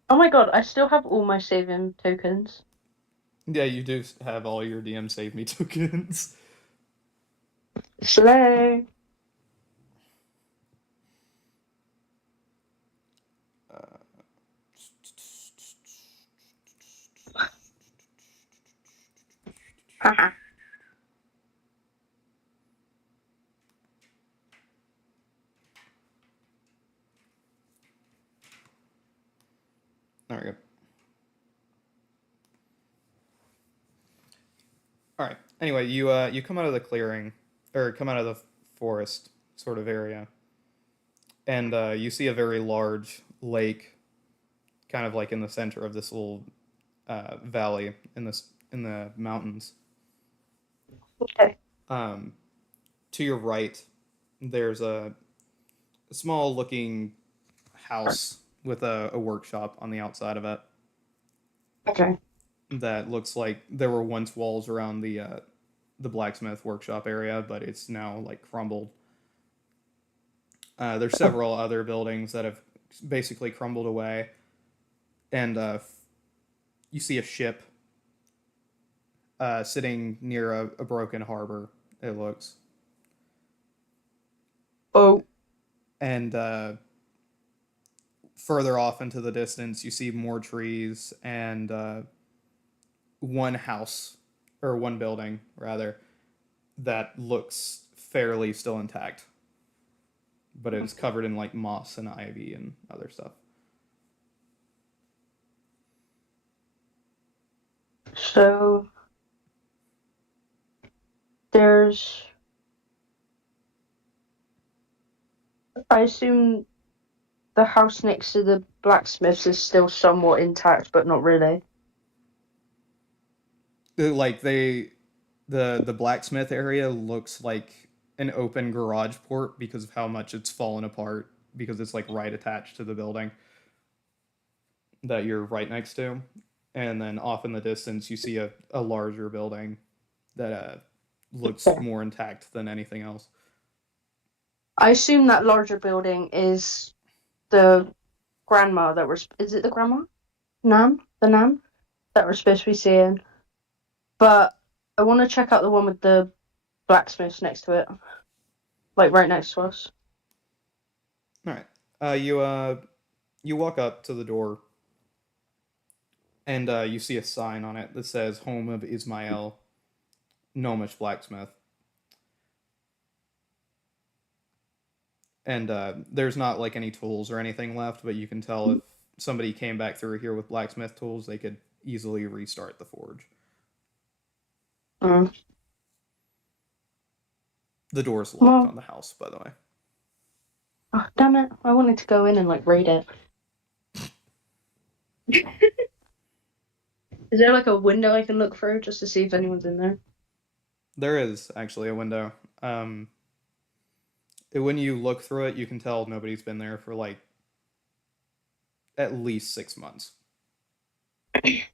Oh my god, I still have all my saving tokens. Yeah, you do have all your DM save me tokens. Slay. Uh, Haha. there we go. All right. Anyway, you come out of the clearing or come out of the forest sort of area, and you see a very large lake, kind of like in the center of this little valley in the mountains. Okay. Um, to your right, there's a small looking house with a workshop on the outside of it Okay. that looks like there were once walls around the blacksmith workshop area, but it's now like crumbled. There's several other buildings that have basically crumbled away, and you see a ship sitting near a broken harbor. It looks, Oh. and further off into the distance, you see more trees and one house or one building rather that looks fairly still intact, but it's covered in like moss and ivy and other stuff. So there's, I assume the house next to the blacksmiths is still somewhat intact, but not really. Like the blacksmith area looks like an open garage port because of how much it's fallen apart because it's like right attached to the building that you're right next to. And then off in the distance you see a larger building that looks Okay. more intact than anything else. I assume that larger building is the grandma that we're. Is it the grandma? Nan? The Nan that we're supposed to be seeing. But I want to check out the one with the blacksmiths next to it, like right next to us. All right. You walk up to the door and you see a sign on it that says "Home of Ismael, Gnomish Blacksmith." And there's not like any tools or anything left, but you can tell if somebody came back through here with blacksmith tools, they could easily restart the forge. Mm. The door's locked Well, on the house, by the way. oh, damn it! I wanted to go in and like raid it. Is there like a window I can look through just to see if anyone's in there? There is actually a window. Um, when you look through it, you can tell nobody's been there for like at least 6 months. I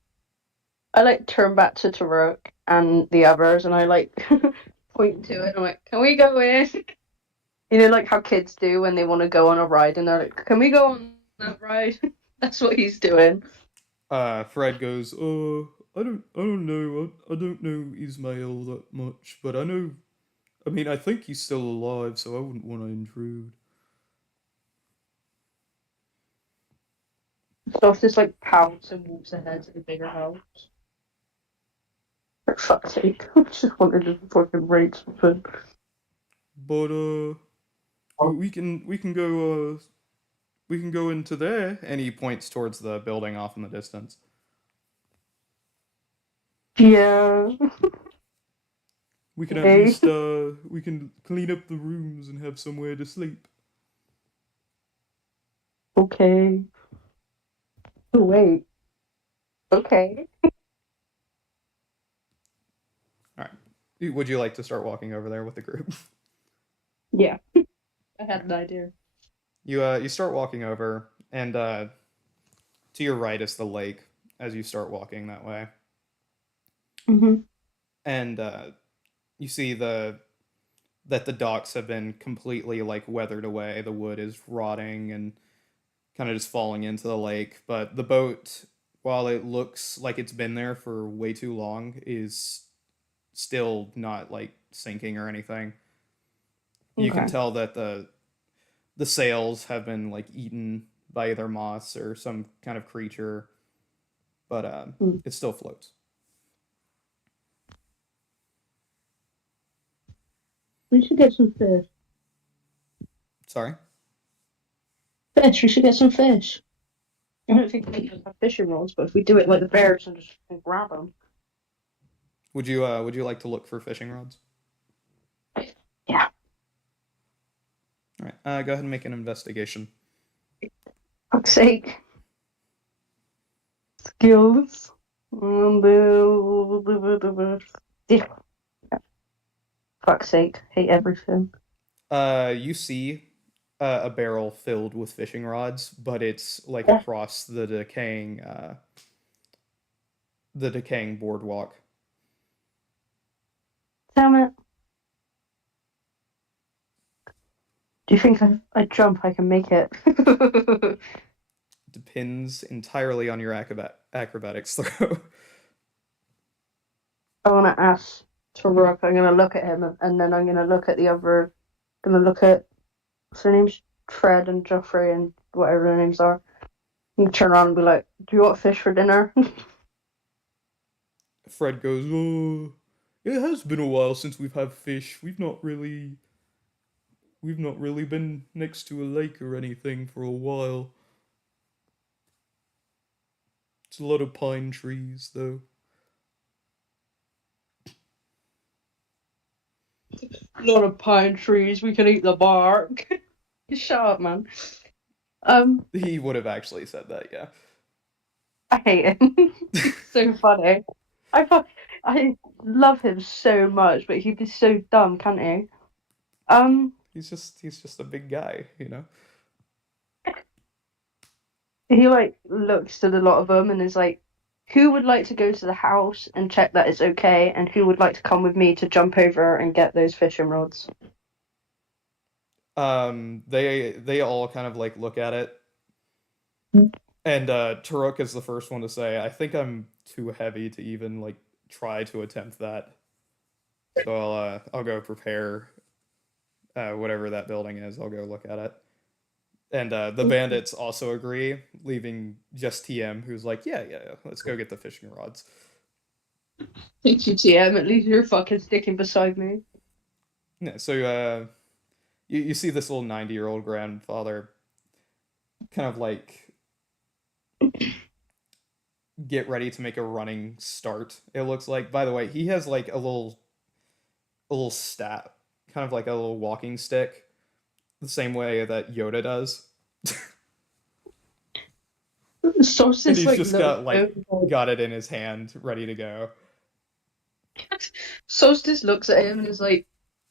like turn back to Tarok and the others, and I like point to it. I'm like, can we go in? You know, like how kids do when they want to go on a ride and they're like, can we go on that ride? That's what he's doing. Fred goes, I don't know. I don't know Ismail that much, but I know. I mean, I think he's still alive, so I wouldn't want to intrude. So it's just like pounce and moves ahead to the bigger house. For fuck's sake. I just wanted to fucking raid something. But we can go into there. And he points towards the building off in the distance. Yeah. We can at Okay. least we can clean up the rooms and have somewhere to sleep. Okay. Oh, wait. Okay. All right. Would you like to start walking over there with the group? Yeah. I All had right. an idea. You start walking over, and to your right is the lake. As you start walking that way, Mm-hmm. and you see that the docks have been completely like weathered away. The wood is rotting and kind of just falling into the lake. But the boat, while it looks like it's been there for way too long, is still not like sinking or anything. You can Okay. tell that the sails have been like eaten by either moss or some kind of creature, but Mm. it still floats. We should get some fish. Sorry. Fish. We should get some fish. I don't think we can have fishing rods, but if we do it like the bears and just grab them. Would you like to look for fishing rods? Yeah. All right. Go ahead and make an investigation. Fuck's sake. Skills. Yeah. Fuck's sake. Hate everything. You see a barrel filled with fishing rods, but it's like Yeah. across the decaying boardwalk. Damn it. Do you think I jump, I can make it? Depends entirely on your acrobatics throw. I want to ask Taruk. I'm going to look at him and then I'm going to look at the other. Going to look at. What's their names? Fred and Joffrey and whatever their names are. And turn around and be like, do you want fish for dinner? Fred goes, "Oh, it has been a while since we've had fish. We've not really been next to a lake or anything for a while. It's a lot of pine trees, though." A lot of pine trees. We can eat the bark. Shut up, man. He would have actually said that, yeah. I hate him. He's so funny. I fu- I love him so much, but he'd be so dumb, can't he? Um, He's just a big guy, you know. he like looks at a lot of them and is like, "Who would like to go to the house and check that it's okay, and who would like to come with me to jump over and get those fishing rods?" They all kind of like look at it, and Turok is the first one to say, "I think I'm too heavy to even like try to attempt that." So I'll go prepare whatever that building is. I'll go look at it. And the bandits also agree, leaving just TM, who's like, yeah, let's go get the fishing rods. Thank you, TM. At least you're fucking sticking beside me. Yeah, so you see this little 90-year-old grandfather kind of like get ready to make a running start. It looks like. By the way, he has like a little staff, kind of like a little walking stick, the same way that Yoda does. And Solstice he's like just looks got it in his hand, ready to go. Solstice looks at him and is like,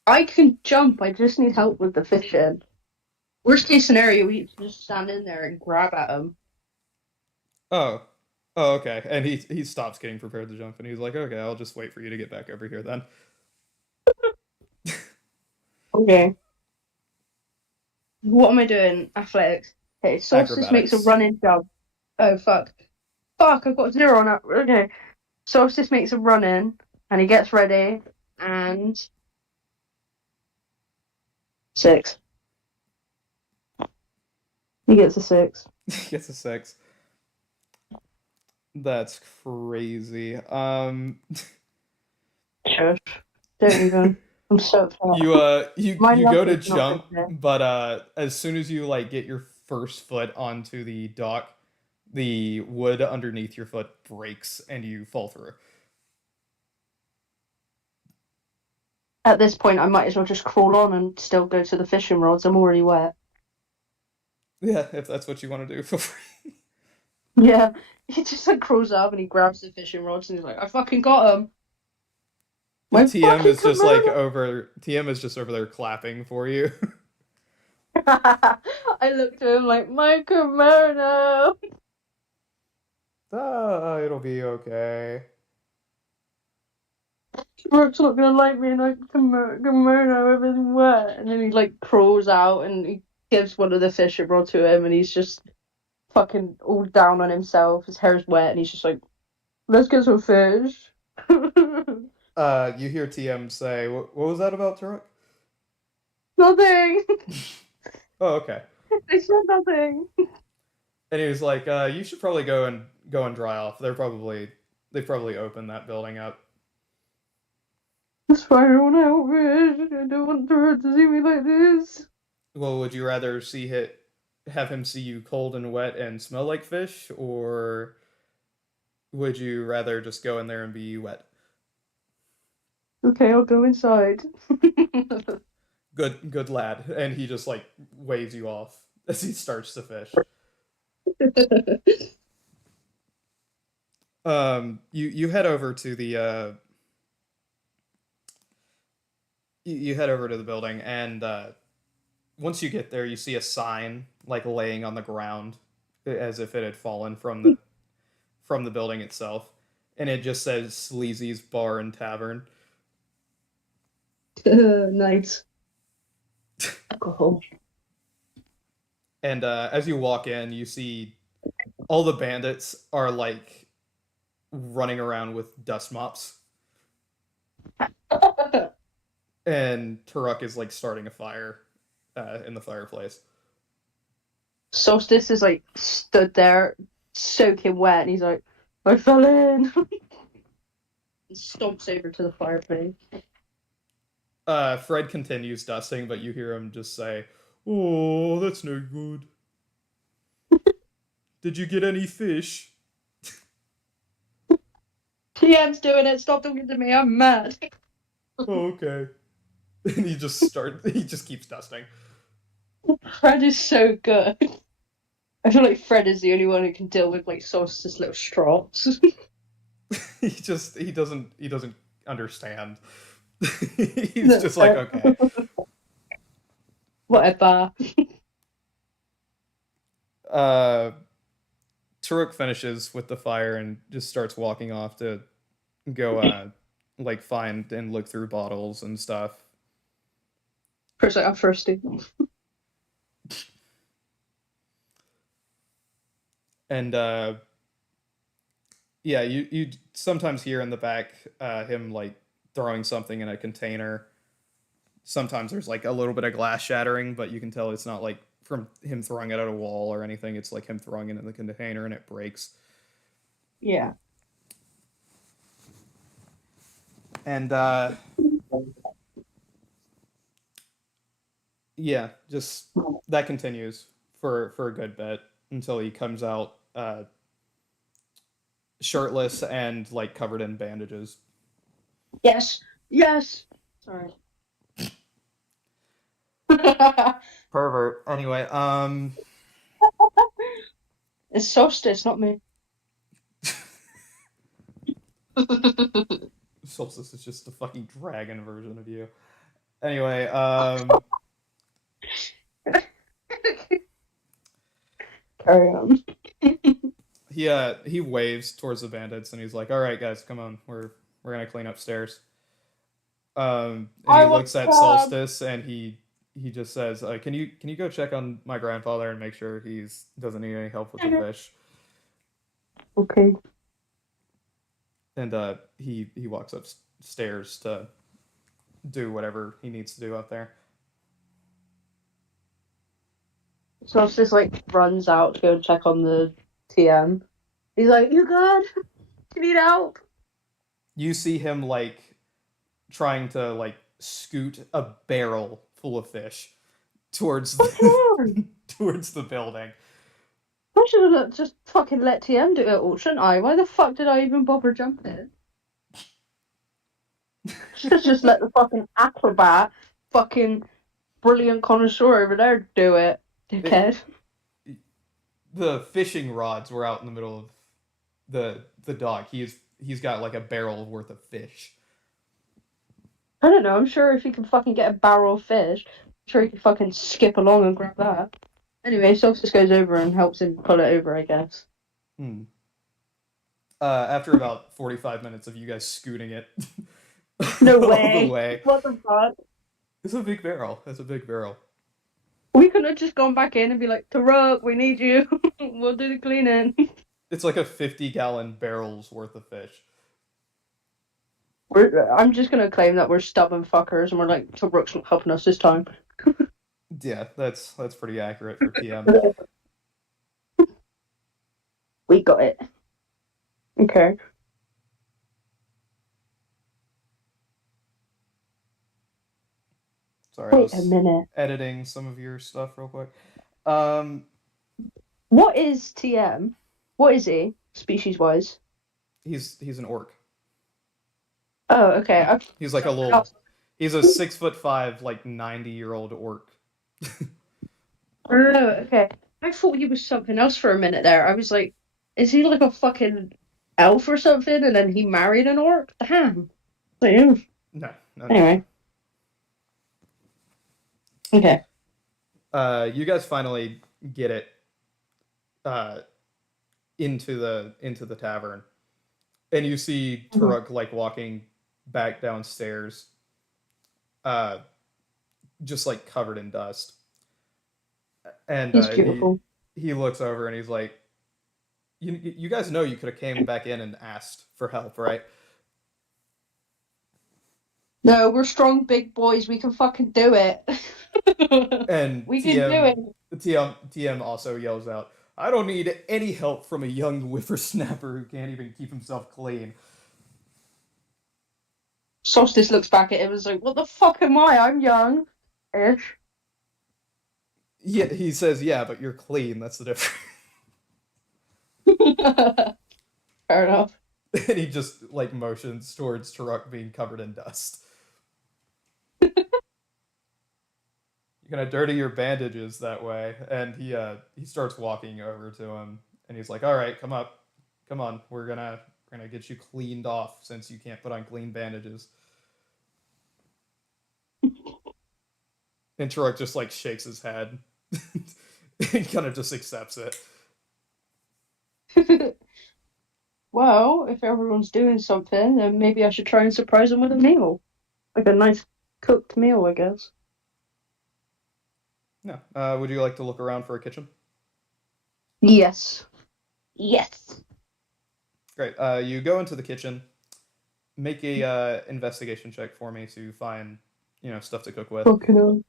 "I can jump. I just need help with the fishing." Worst case scenario, we just stand in there and grab at him. Oh, oh, okay. And he stops getting prepared to jump, and he's like, okay, I'll just wait for you to get back over here then. Okay. What am I doing? Athletics. Okay, Solstice makes a Acrobatics. running jump. Oh fuck. Fuck, I've got 0 on that. Okay. Solstice makes a run in and he gets ready and 6. He gets a 6. Gets a 6. That's crazy. Sure. Don't even. I'm so upset. My you luck go to is not good jump, today. but as soon as you like get your first foot onto the dock, the wood underneath your foot breaks and you fall through. At this point, I might as well just crawl on and still go to the fishing rods. I'm already wet. Yeah, if that's what you want to do, feel free. Yeah. He just like crawls up and he grabs the fishing rods and he's like, I fucking got him. My TM fucking is just like kimono. over TM is just over there clapping for you. I looked at him like, my kimono. Ah, it'll be okay. Brooke's not gonna like me in a kimono if it's wet. And then he like crawls out and he gives one of the fishing rod to him and he's just fucking all down on himself. His hair's wet and he's just like, let's get some fish. You hear TM say, What was that about, Turok?" Nothing. Oh, okay. I said nothing. And he was like, "You should probably go and dry off. They probably opened that building up." That's why I don't want to help fish. I don't want her to see me like this. Well, would you rather have him see you cold and wet and smell like fish, or would you rather just go in there and be wet? Okay, I'll go inside. Good lad. And he just like waves you off as he starts to fish. You head over to the you head over to the building, and once you get there, you see a sign like laying on the ground as if it had fallen from the building itself, and it just says Sleazy's Bar and Tavern. Nice. Alcohol. And as you walk in, you see all the bandits are like running around with dust mops, and Turok is like starting a fire in the fireplace. Solstice is like stood there soaking wet and he's like, I fell in. And stomps over to the fireplace. Fred continues dusting, but you hear him just say, "Oh, that's no good. Did you get any fish?" TM's doing it. Stop talking to me. I'm mad. Oh, okay. And he just keeps dusting. Fred is so good. I feel like Fred is the only one who can deal with like Solstice's little strops. He doesn't understand. He's just like, okay. Whatever. Uh Turok finishes with the fire and just starts walking off to go like find and look through bottles and stuff. First, like, I'm thirsty. And yeah, you sometimes hear in the back him like throwing something in a container. Sometimes there's like a little bit of glass shattering, but you can tell it's not like from him throwing it at a wall or anything. It's like him throwing it in the container and it breaks. Yeah. And yeah, just that continues for a good bit until he comes out shirtless and like covered in bandages. Yes. Yes. Sorry. Pervert. Anyway, It's Solstice, not me. Solstice is just the fucking dragon version of you. Anyway, Carry on. he waves towards the bandits and he's like, "All right, guys, come on, we're gonna clean upstairs." And I he want looks at crab. Solstice and he just says, can you go check on my grandfather and make sure he's doesn't need any help with the fish?" Okay. And he walks upstairs to do whatever he needs to do up there. So it's just like runs out to go and check on the TM. He's like, "You good? You need help?" You see him like trying to like scoot a barrel full of fish towards Fucking hell. towards the building. I should have just fucking let TM do it all, shouldn't I? Why the fuck did I even bother jumping? Should have just let the fucking acrobat, fucking brilliant connoisseur over there do it, It, dickhead. the fishing rods were out in the middle of the dock. He's got like a barrel worth of fish. I don't know. I'm sure if he can fucking get a barrel of fish, I'm sure he can fucking skip along and grab that. Anyway, Socks just goes over and helps him pull it over, I guess. Hmm. After about 45 minutes of you guys scooting it No all the way. way, What the fuck? it's a big barrel. It's a big barrel. We could have just gone back in and be like, Taruk, we need you. We'll do the cleaning. It's like a 50-gallon barrel's worth of fish. I'm just gonna claim that we're stubborn fuckers and we're like, Taruk's not helping us this time. Yeah, that's pretty accurate for TM. We got it. Okay. Sorry, I Wait a was minute. editing some of your stuff real quick. Um, What is TM? What is he, species wise? he's an orc. Oh, okay. He's like a little. He's a 6'5", like 90-year-old orc. Oh, okay. I thought he was something else for a minute there. I was like, is he like a fucking elf or something? And then he married an orc? Damn. Damn. No, no, no, Anyway, okay. no. You guys finally get it uh, into the tavern, and you see Mhm. Turuk like walking back downstairs, uh, just like covered in dust. And He's he beautiful. he looks over and he's like, you guys know you could have came back in and asked for help, right?" No, we're strong big boys. We can fucking do it. And We can do it. TM also yells out, "I don't need any help from a young whippersnapper who can't even keep himself clean." Solstice looks back at him and is like, what the fuck am I? I'm young. Ish. Yeah, he says, "Yeah, but you're clean. That's the difference." Fair enough. And he just like motions towards Turok being covered in dust. You're gonna dirty your bandages that way. And he starts walking over to him, and he's like, "All right, come up, come on. We're gonna get you cleaned off since you can't put on clean bandages." And Turok just like shakes his head and kind of just accepts it. Well, if everyone's doing something, then maybe I should try and surprise them with a meal. Like a nice cooked meal, I guess. Yeah. Would you like to look around for a kitchen? Yes. Yes. Great. You go into the kitchen. Make a investigation check for me to find stuff to cook with. Fucking hell.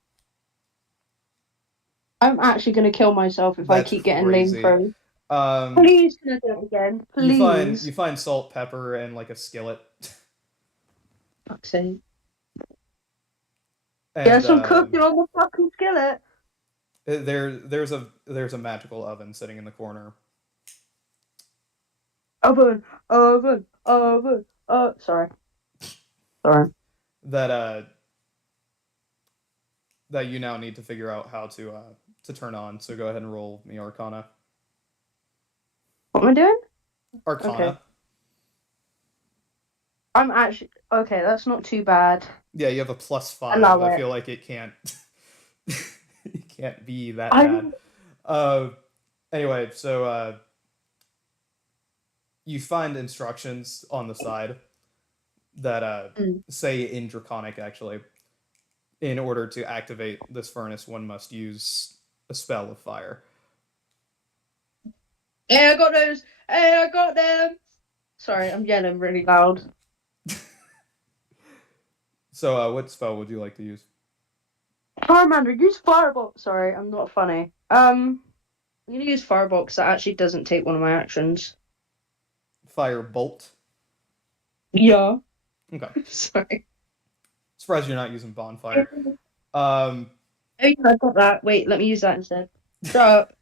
I'm actually gonna kill myself if I That's keep getting lame crazy. throws. Um, Please can I do it again? you Please. find salt, pepper, and like a skillet, Fuck's sake. Yeah, and some cooking on the fucking skillet. there's a magical oven sitting in the corner Oven, oven, oven. Sorry. Sorry. that that you now need to figure out how to turn on. So go ahead and roll me Arcana. What am I doing? Okay. Arcana. I'm actually okay. That's not too bad. Yeah, you have a +5. Allow I it. feel like it can't it can't be that bad. I'm Uh, anyway, so you find instructions on the side, that Mm. say in Draconic actually, in order to activate this furnace, one must use a spell of fire. Hey, I got those. Hey, I got them. Sorry, I'm yelling really loud. So, what spell would you like to use? Charmander, use Firebolt. Sorry, I'm not funny. I'm gonna use Firebolt because that actually doesn't take one of my actions. Fire bolt. Yeah. Okay. Sorry. Surprised you're not using bonfire. Oh Um, yeah, I got that. Wait, let me use that instead. Shut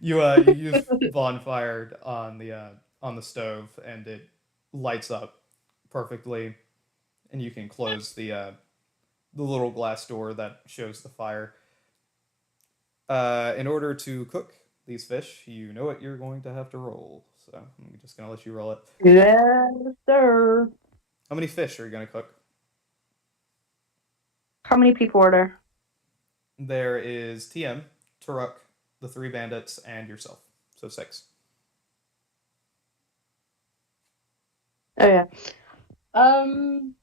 you use bonfire on the stove, and it lights up perfectly, and you can close the little glass door that shows the fire. In order to cook these fish, you know what you're going to have to roll. So I'm just gonna let you roll it. Yes, sir. How many fish are you gonna cook? How many people are there? There is TM, Turuk, the three bandits, and yourself. So six. Oh yeah. Um,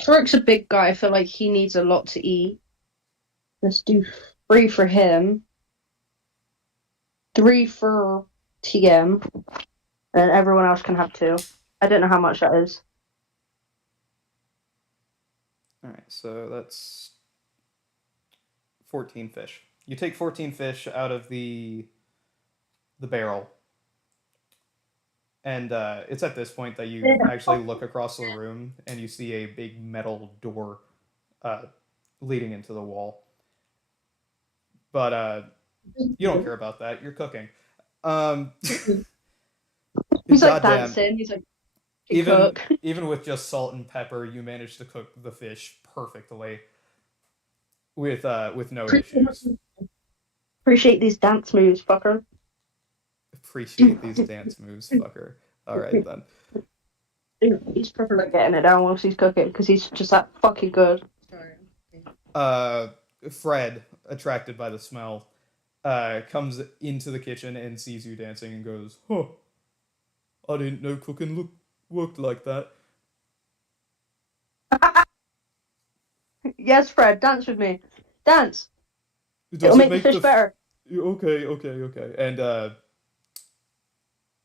Torik's a big guy. I feel like he needs a lot to eat. Let's do three for him, three for TM, and everyone else can have two. I don't know how much that is. All right, so that's 14 fish. You take 14 fish out of the barrel, and it's at this point that you actually look across the room and you see a big metal door uh, leading into the wall. But you don't care about that. You're cooking. Um, He's like goddamn. dancing. He's like, "Hey, Even cook." even with just salt and pepper, you manage to cook the fish perfectly with no issues. Appreciate these dance moves, fucker. Appreciate these dance moves, fucker. All right then. He's probably like getting it down whilst he's cooking because he's just that fucking good. Sorry. Uh, Fred, attracted by the smell, comes into the kitchen and sees you dancing and goes, "Huh, I didn't know cooking worked like that." Yes, Fred, dance with me. Dance. It'll Does it make the make fish the better. okay, okay, okay? And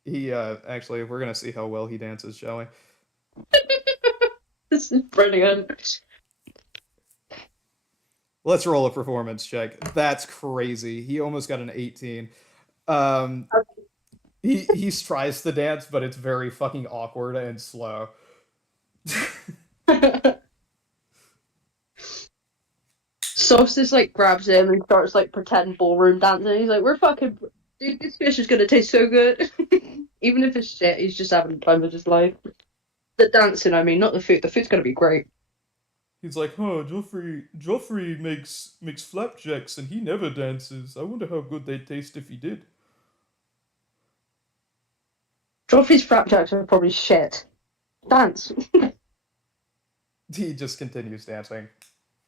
he actually, we're gonna see how well he dances, shall we? This is brilliant. Let's roll a performance check. That's crazy. He almost got an 18. Um, he tries to dance, but it's very fucking awkward and slow. Sauce like grabs him and starts like pretend ballroom dancing. He's like, "We're fucking, dude. This fish is gonna taste so good." Even if it's shit, he's just having the time of his life. The dancing, I mean, not the food. The food's gonna be great. He's like, "Huh, Joffrey makes flapjacks and he never dances. I wonder how good they'd taste if he did." Joffrey's flapjacks are probably shit. Dance. He just continues dancing.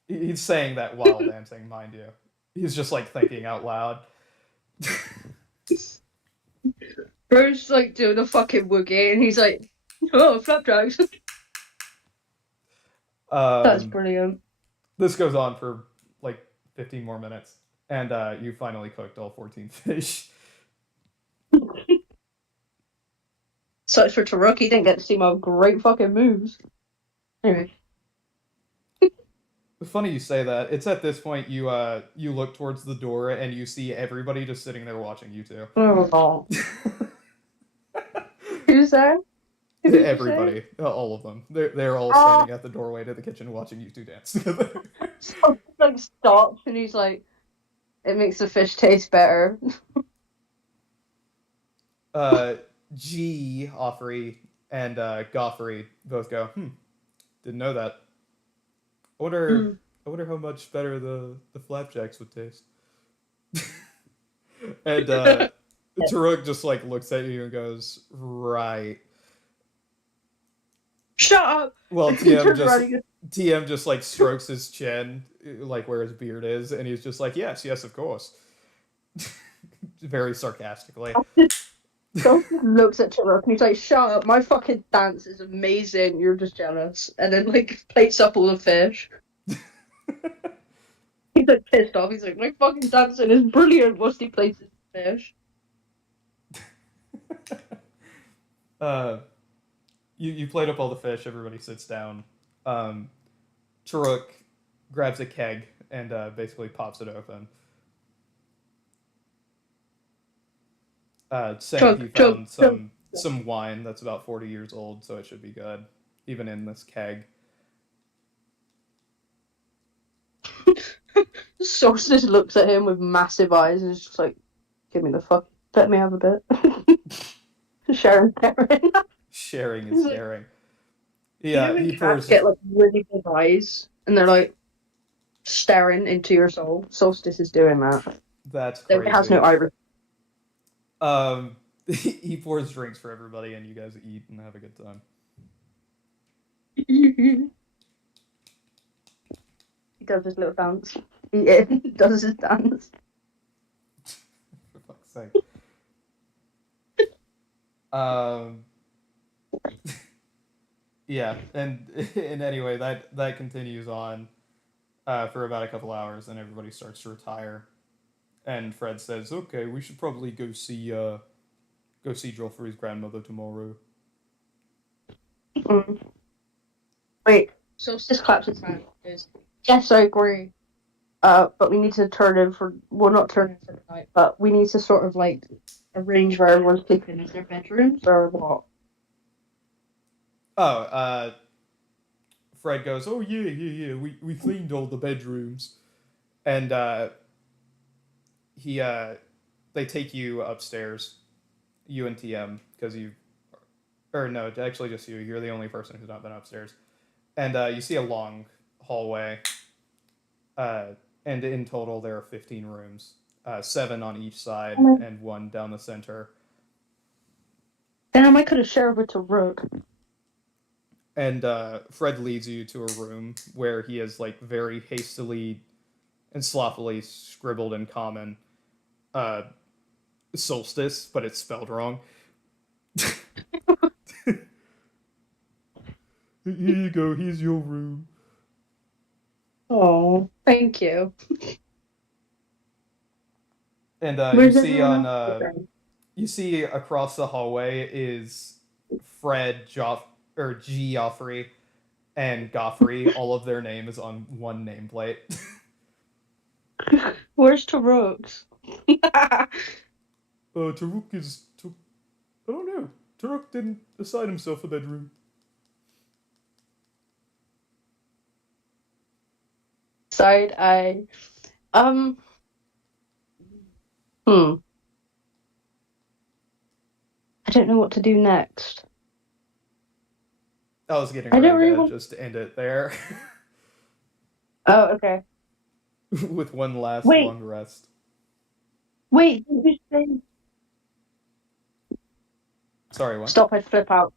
He's saying that while dancing, mind you. He's just like thinking out loud. Bro's like doing a fucking woogie, and he's like, "Oh, flapjacks." That's um, brilliant. this goes on for like 15 more minutes, and you finally cooked all 14 fish. Sucks for Taruk, he didn't get to see my great fucking moves. Anyway. Funny you say that. It's at this point you look towards the door and you see everybody just sitting there watching you two. Oh. Who's there? Who did you say? Everybody, all of them. They're all Oh, standing at the doorway to the kitchen watching you two dance together. so he, like stops and he's like, "It makes the fish taste better." uh, G, Offrey, and Goffrey both go. Didn't know that. I wonder. Mm. I wonder how much better the flapjacks would taste. And Taruk just like looks at you and goes, "Right." Shut up! Well, He turns around and TM just like strokes his chin, like where his beard is, and he's just like, "Yes, yes, of course," very sarcastically. goes, Dolphin looks at Turok and he's like, "Shut up! My fucking dance is amazing. You're just jealous." And then like plates up all the fish. He's like pissed off. He's like, "My fucking dancing is brilliant." Once he plates his fish. uh, you plate up all the fish. Everybody sits down. Um, Turuk grabs a keg and basically pops it open, saying he Chug, chug, found chug. some wine that's about 40 years old, so it should be good, even in this keg. Solstice looks at him with massive eyes and is just like, "Give me the fuck. Let me have a bit." Sharon Perrin. Sharing is He's like, caring. you know Yeah, when he cats pours. get like really big eyes and they're like staring into your soul? Solstice is doing that. That's Though it has no crazy. iris. He pours drinks for everybody, and you guys eat and have a good time. He does his little dance. He does his dance. For fuck's sake. Um, yeah, and anyway, that continues on for about a couple hours, and everybody starts to retire. And Fred says, "Okay, we should probably go see Joffrey's grandmother tomorrow." Mm. Wait, Solstice claps his hand. Goes, yes, I agree. But we need to turn in for well, not turn in for the night, but we need to sort of like arrange where everyone's sleeping. Is there bedrooms or what? Oh, Fred goes, "Oh yeah. We cleaned all the bedrooms." And he they take you upstairs, you and TM, because you or no, actually just you. You're the only person who's not been upstairs. And you see a long hallway, uh, and in total there are 15 rooms, 7 on each side and 1 down the center. Damn, I could have shared with to Rook. And Fred leads you to a room where he has like very hastily and sloppily scribbled in common uh, solstice, but it's spelled wrong. Here you go. Here's your room. Oh, thank you. And Where's everyone else? you see across the hallway is Fred, or Geoffrey, and Goffrey. All of their name is on one nameplate. Where's Tarok's? Taruk is. I don't know. Taruk didn't assign himself a bedroom. Side eye. Um. Hmm. I don't know what to do next. I was getting I don't ready really to want. just end it there Oh, okay. with one last Wait, long rest. wait. Didn't you say? Sorry, what? Stop! I flip out.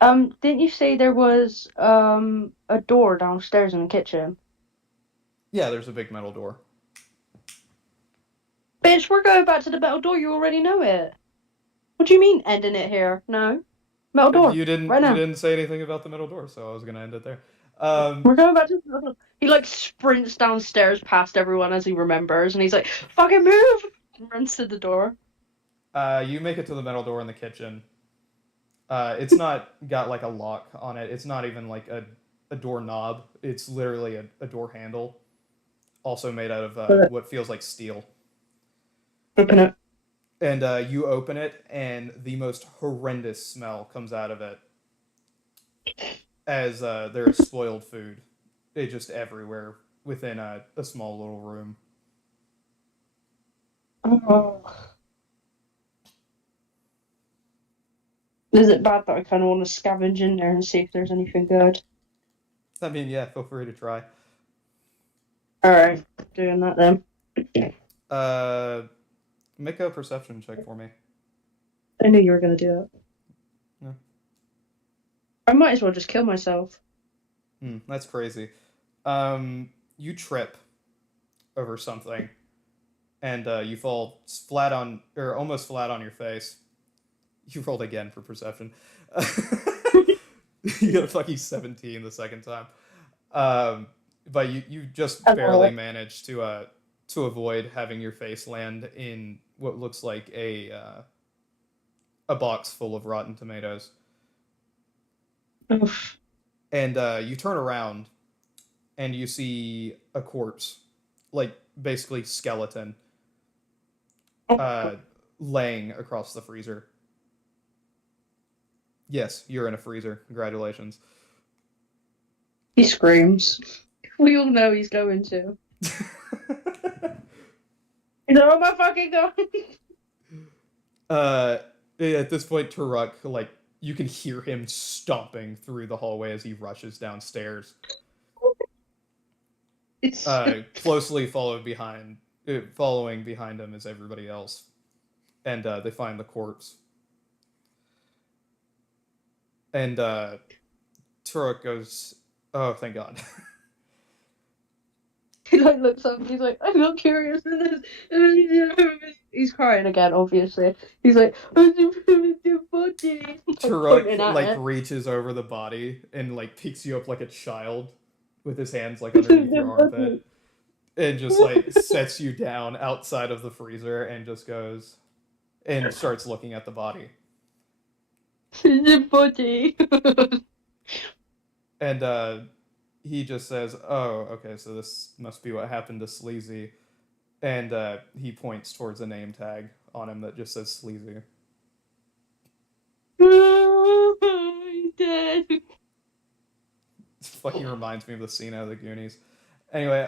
Didn't you say there was a door downstairs in the kitchen? Yeah, there's a big metal door. Bitch, we're going back to the metal door. You already know it. What do you mean ending it here? No, metal door right You now. didn't say anything about the metal door, so I was gonna end it there. We're going back to the. He like sprints downstairs past everyone as he remembers, and he's like, "Fucking move!" Runs to the door. You make it to the metal door in the kitchen. It's not got like a lock on it. It's not even like a door knob. It's literally a door handle, also made out of what feels like steel. Open it. And you open it, and the most horrendous smell comes out of it as there is spoiled food. It just everywhere within a small little room. Oh. Is it bad that I kind of want to scavenge in there and see if there's anything good? I mean, yeah, feel free to try. All right, doing that then. Uh, Make a perception check for me. I knew you were gonna do it. Yeah. I might as well just kill myself. That's crazy. You trip over something, and you fall flat on, or almost flat on your face. You rolled again for perception. You got a fucking 17 the second time. Um, but you just barely Oh, managed to avoid having your face land in what looks like a box full of rotten tomatoes. oof. And you turn around and you see a corpse, like basically skeleton, Oh my god. uh, laying across the freezer. Yes, you're in a freezer. Congratulations. He screams. We all know he's going to. He's like, oh my fucking god. uh, at this point, Turok, like, you can hear him stomping through the hallway as he rushes downstairs. It's Closely following behind him is everybody else, and they find the corpse. And Turok goes, "Oh, thank God." he like looks up and he's like, I'm not curious. He's crying again, obviously. He's like, like Turok pointing at like it. reaches over the body and like picks you up like a child with his hands like underneath your armpit and just like sets you down outside of the freezer and just goes and starts looking at the body. The body. And he just says, "Oh, okay, so this must be what happened to Sleazy." And he points towards a name tag on him that just says Sleazy. He's dead. It fucking reminds me of the scene out of the Goonies. Anyway,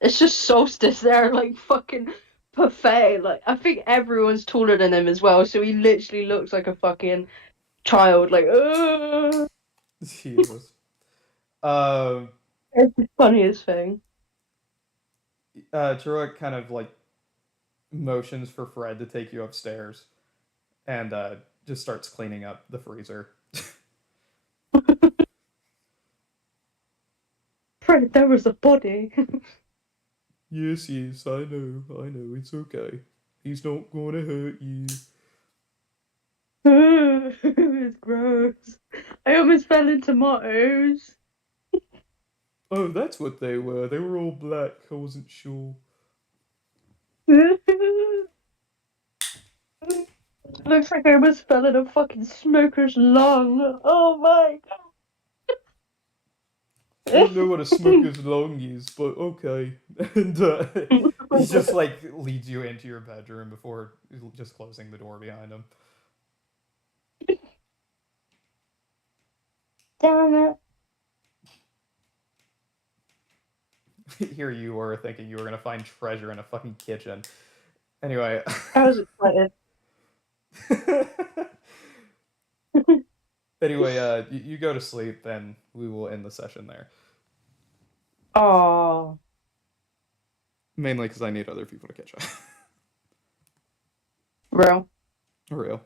It's just Solstice there, like fucking buffet. Like I think everyone's taller than him as well, so he literally looks like a fucking child. Like, Jesus. Um, it's the funniest thing. Truitt kind of like motions for Fred to take you upstairs and just starts cleaning up the freezer. Fred, there was a body. Yes, yes, I know, it's okay. He's not gonna hurt you. It's gross. I almost fell in tomatoes. Oh, that's what they were. They were all black. I wasn't sure. Looks like I almost fell in a fucking smoker's lung. Oh my I don't know god. what a smoker's lung is, but okay. And he just like leads you into your bedroom before just closing the door behind him. Damn it. Here you were thinking you were gonna find treasure in a fucking kitchen. Anyway. I was excited. Anyway, you go to sleep, and we will end the session there. Oh, Mainly because I need other people to catch up. real. For real.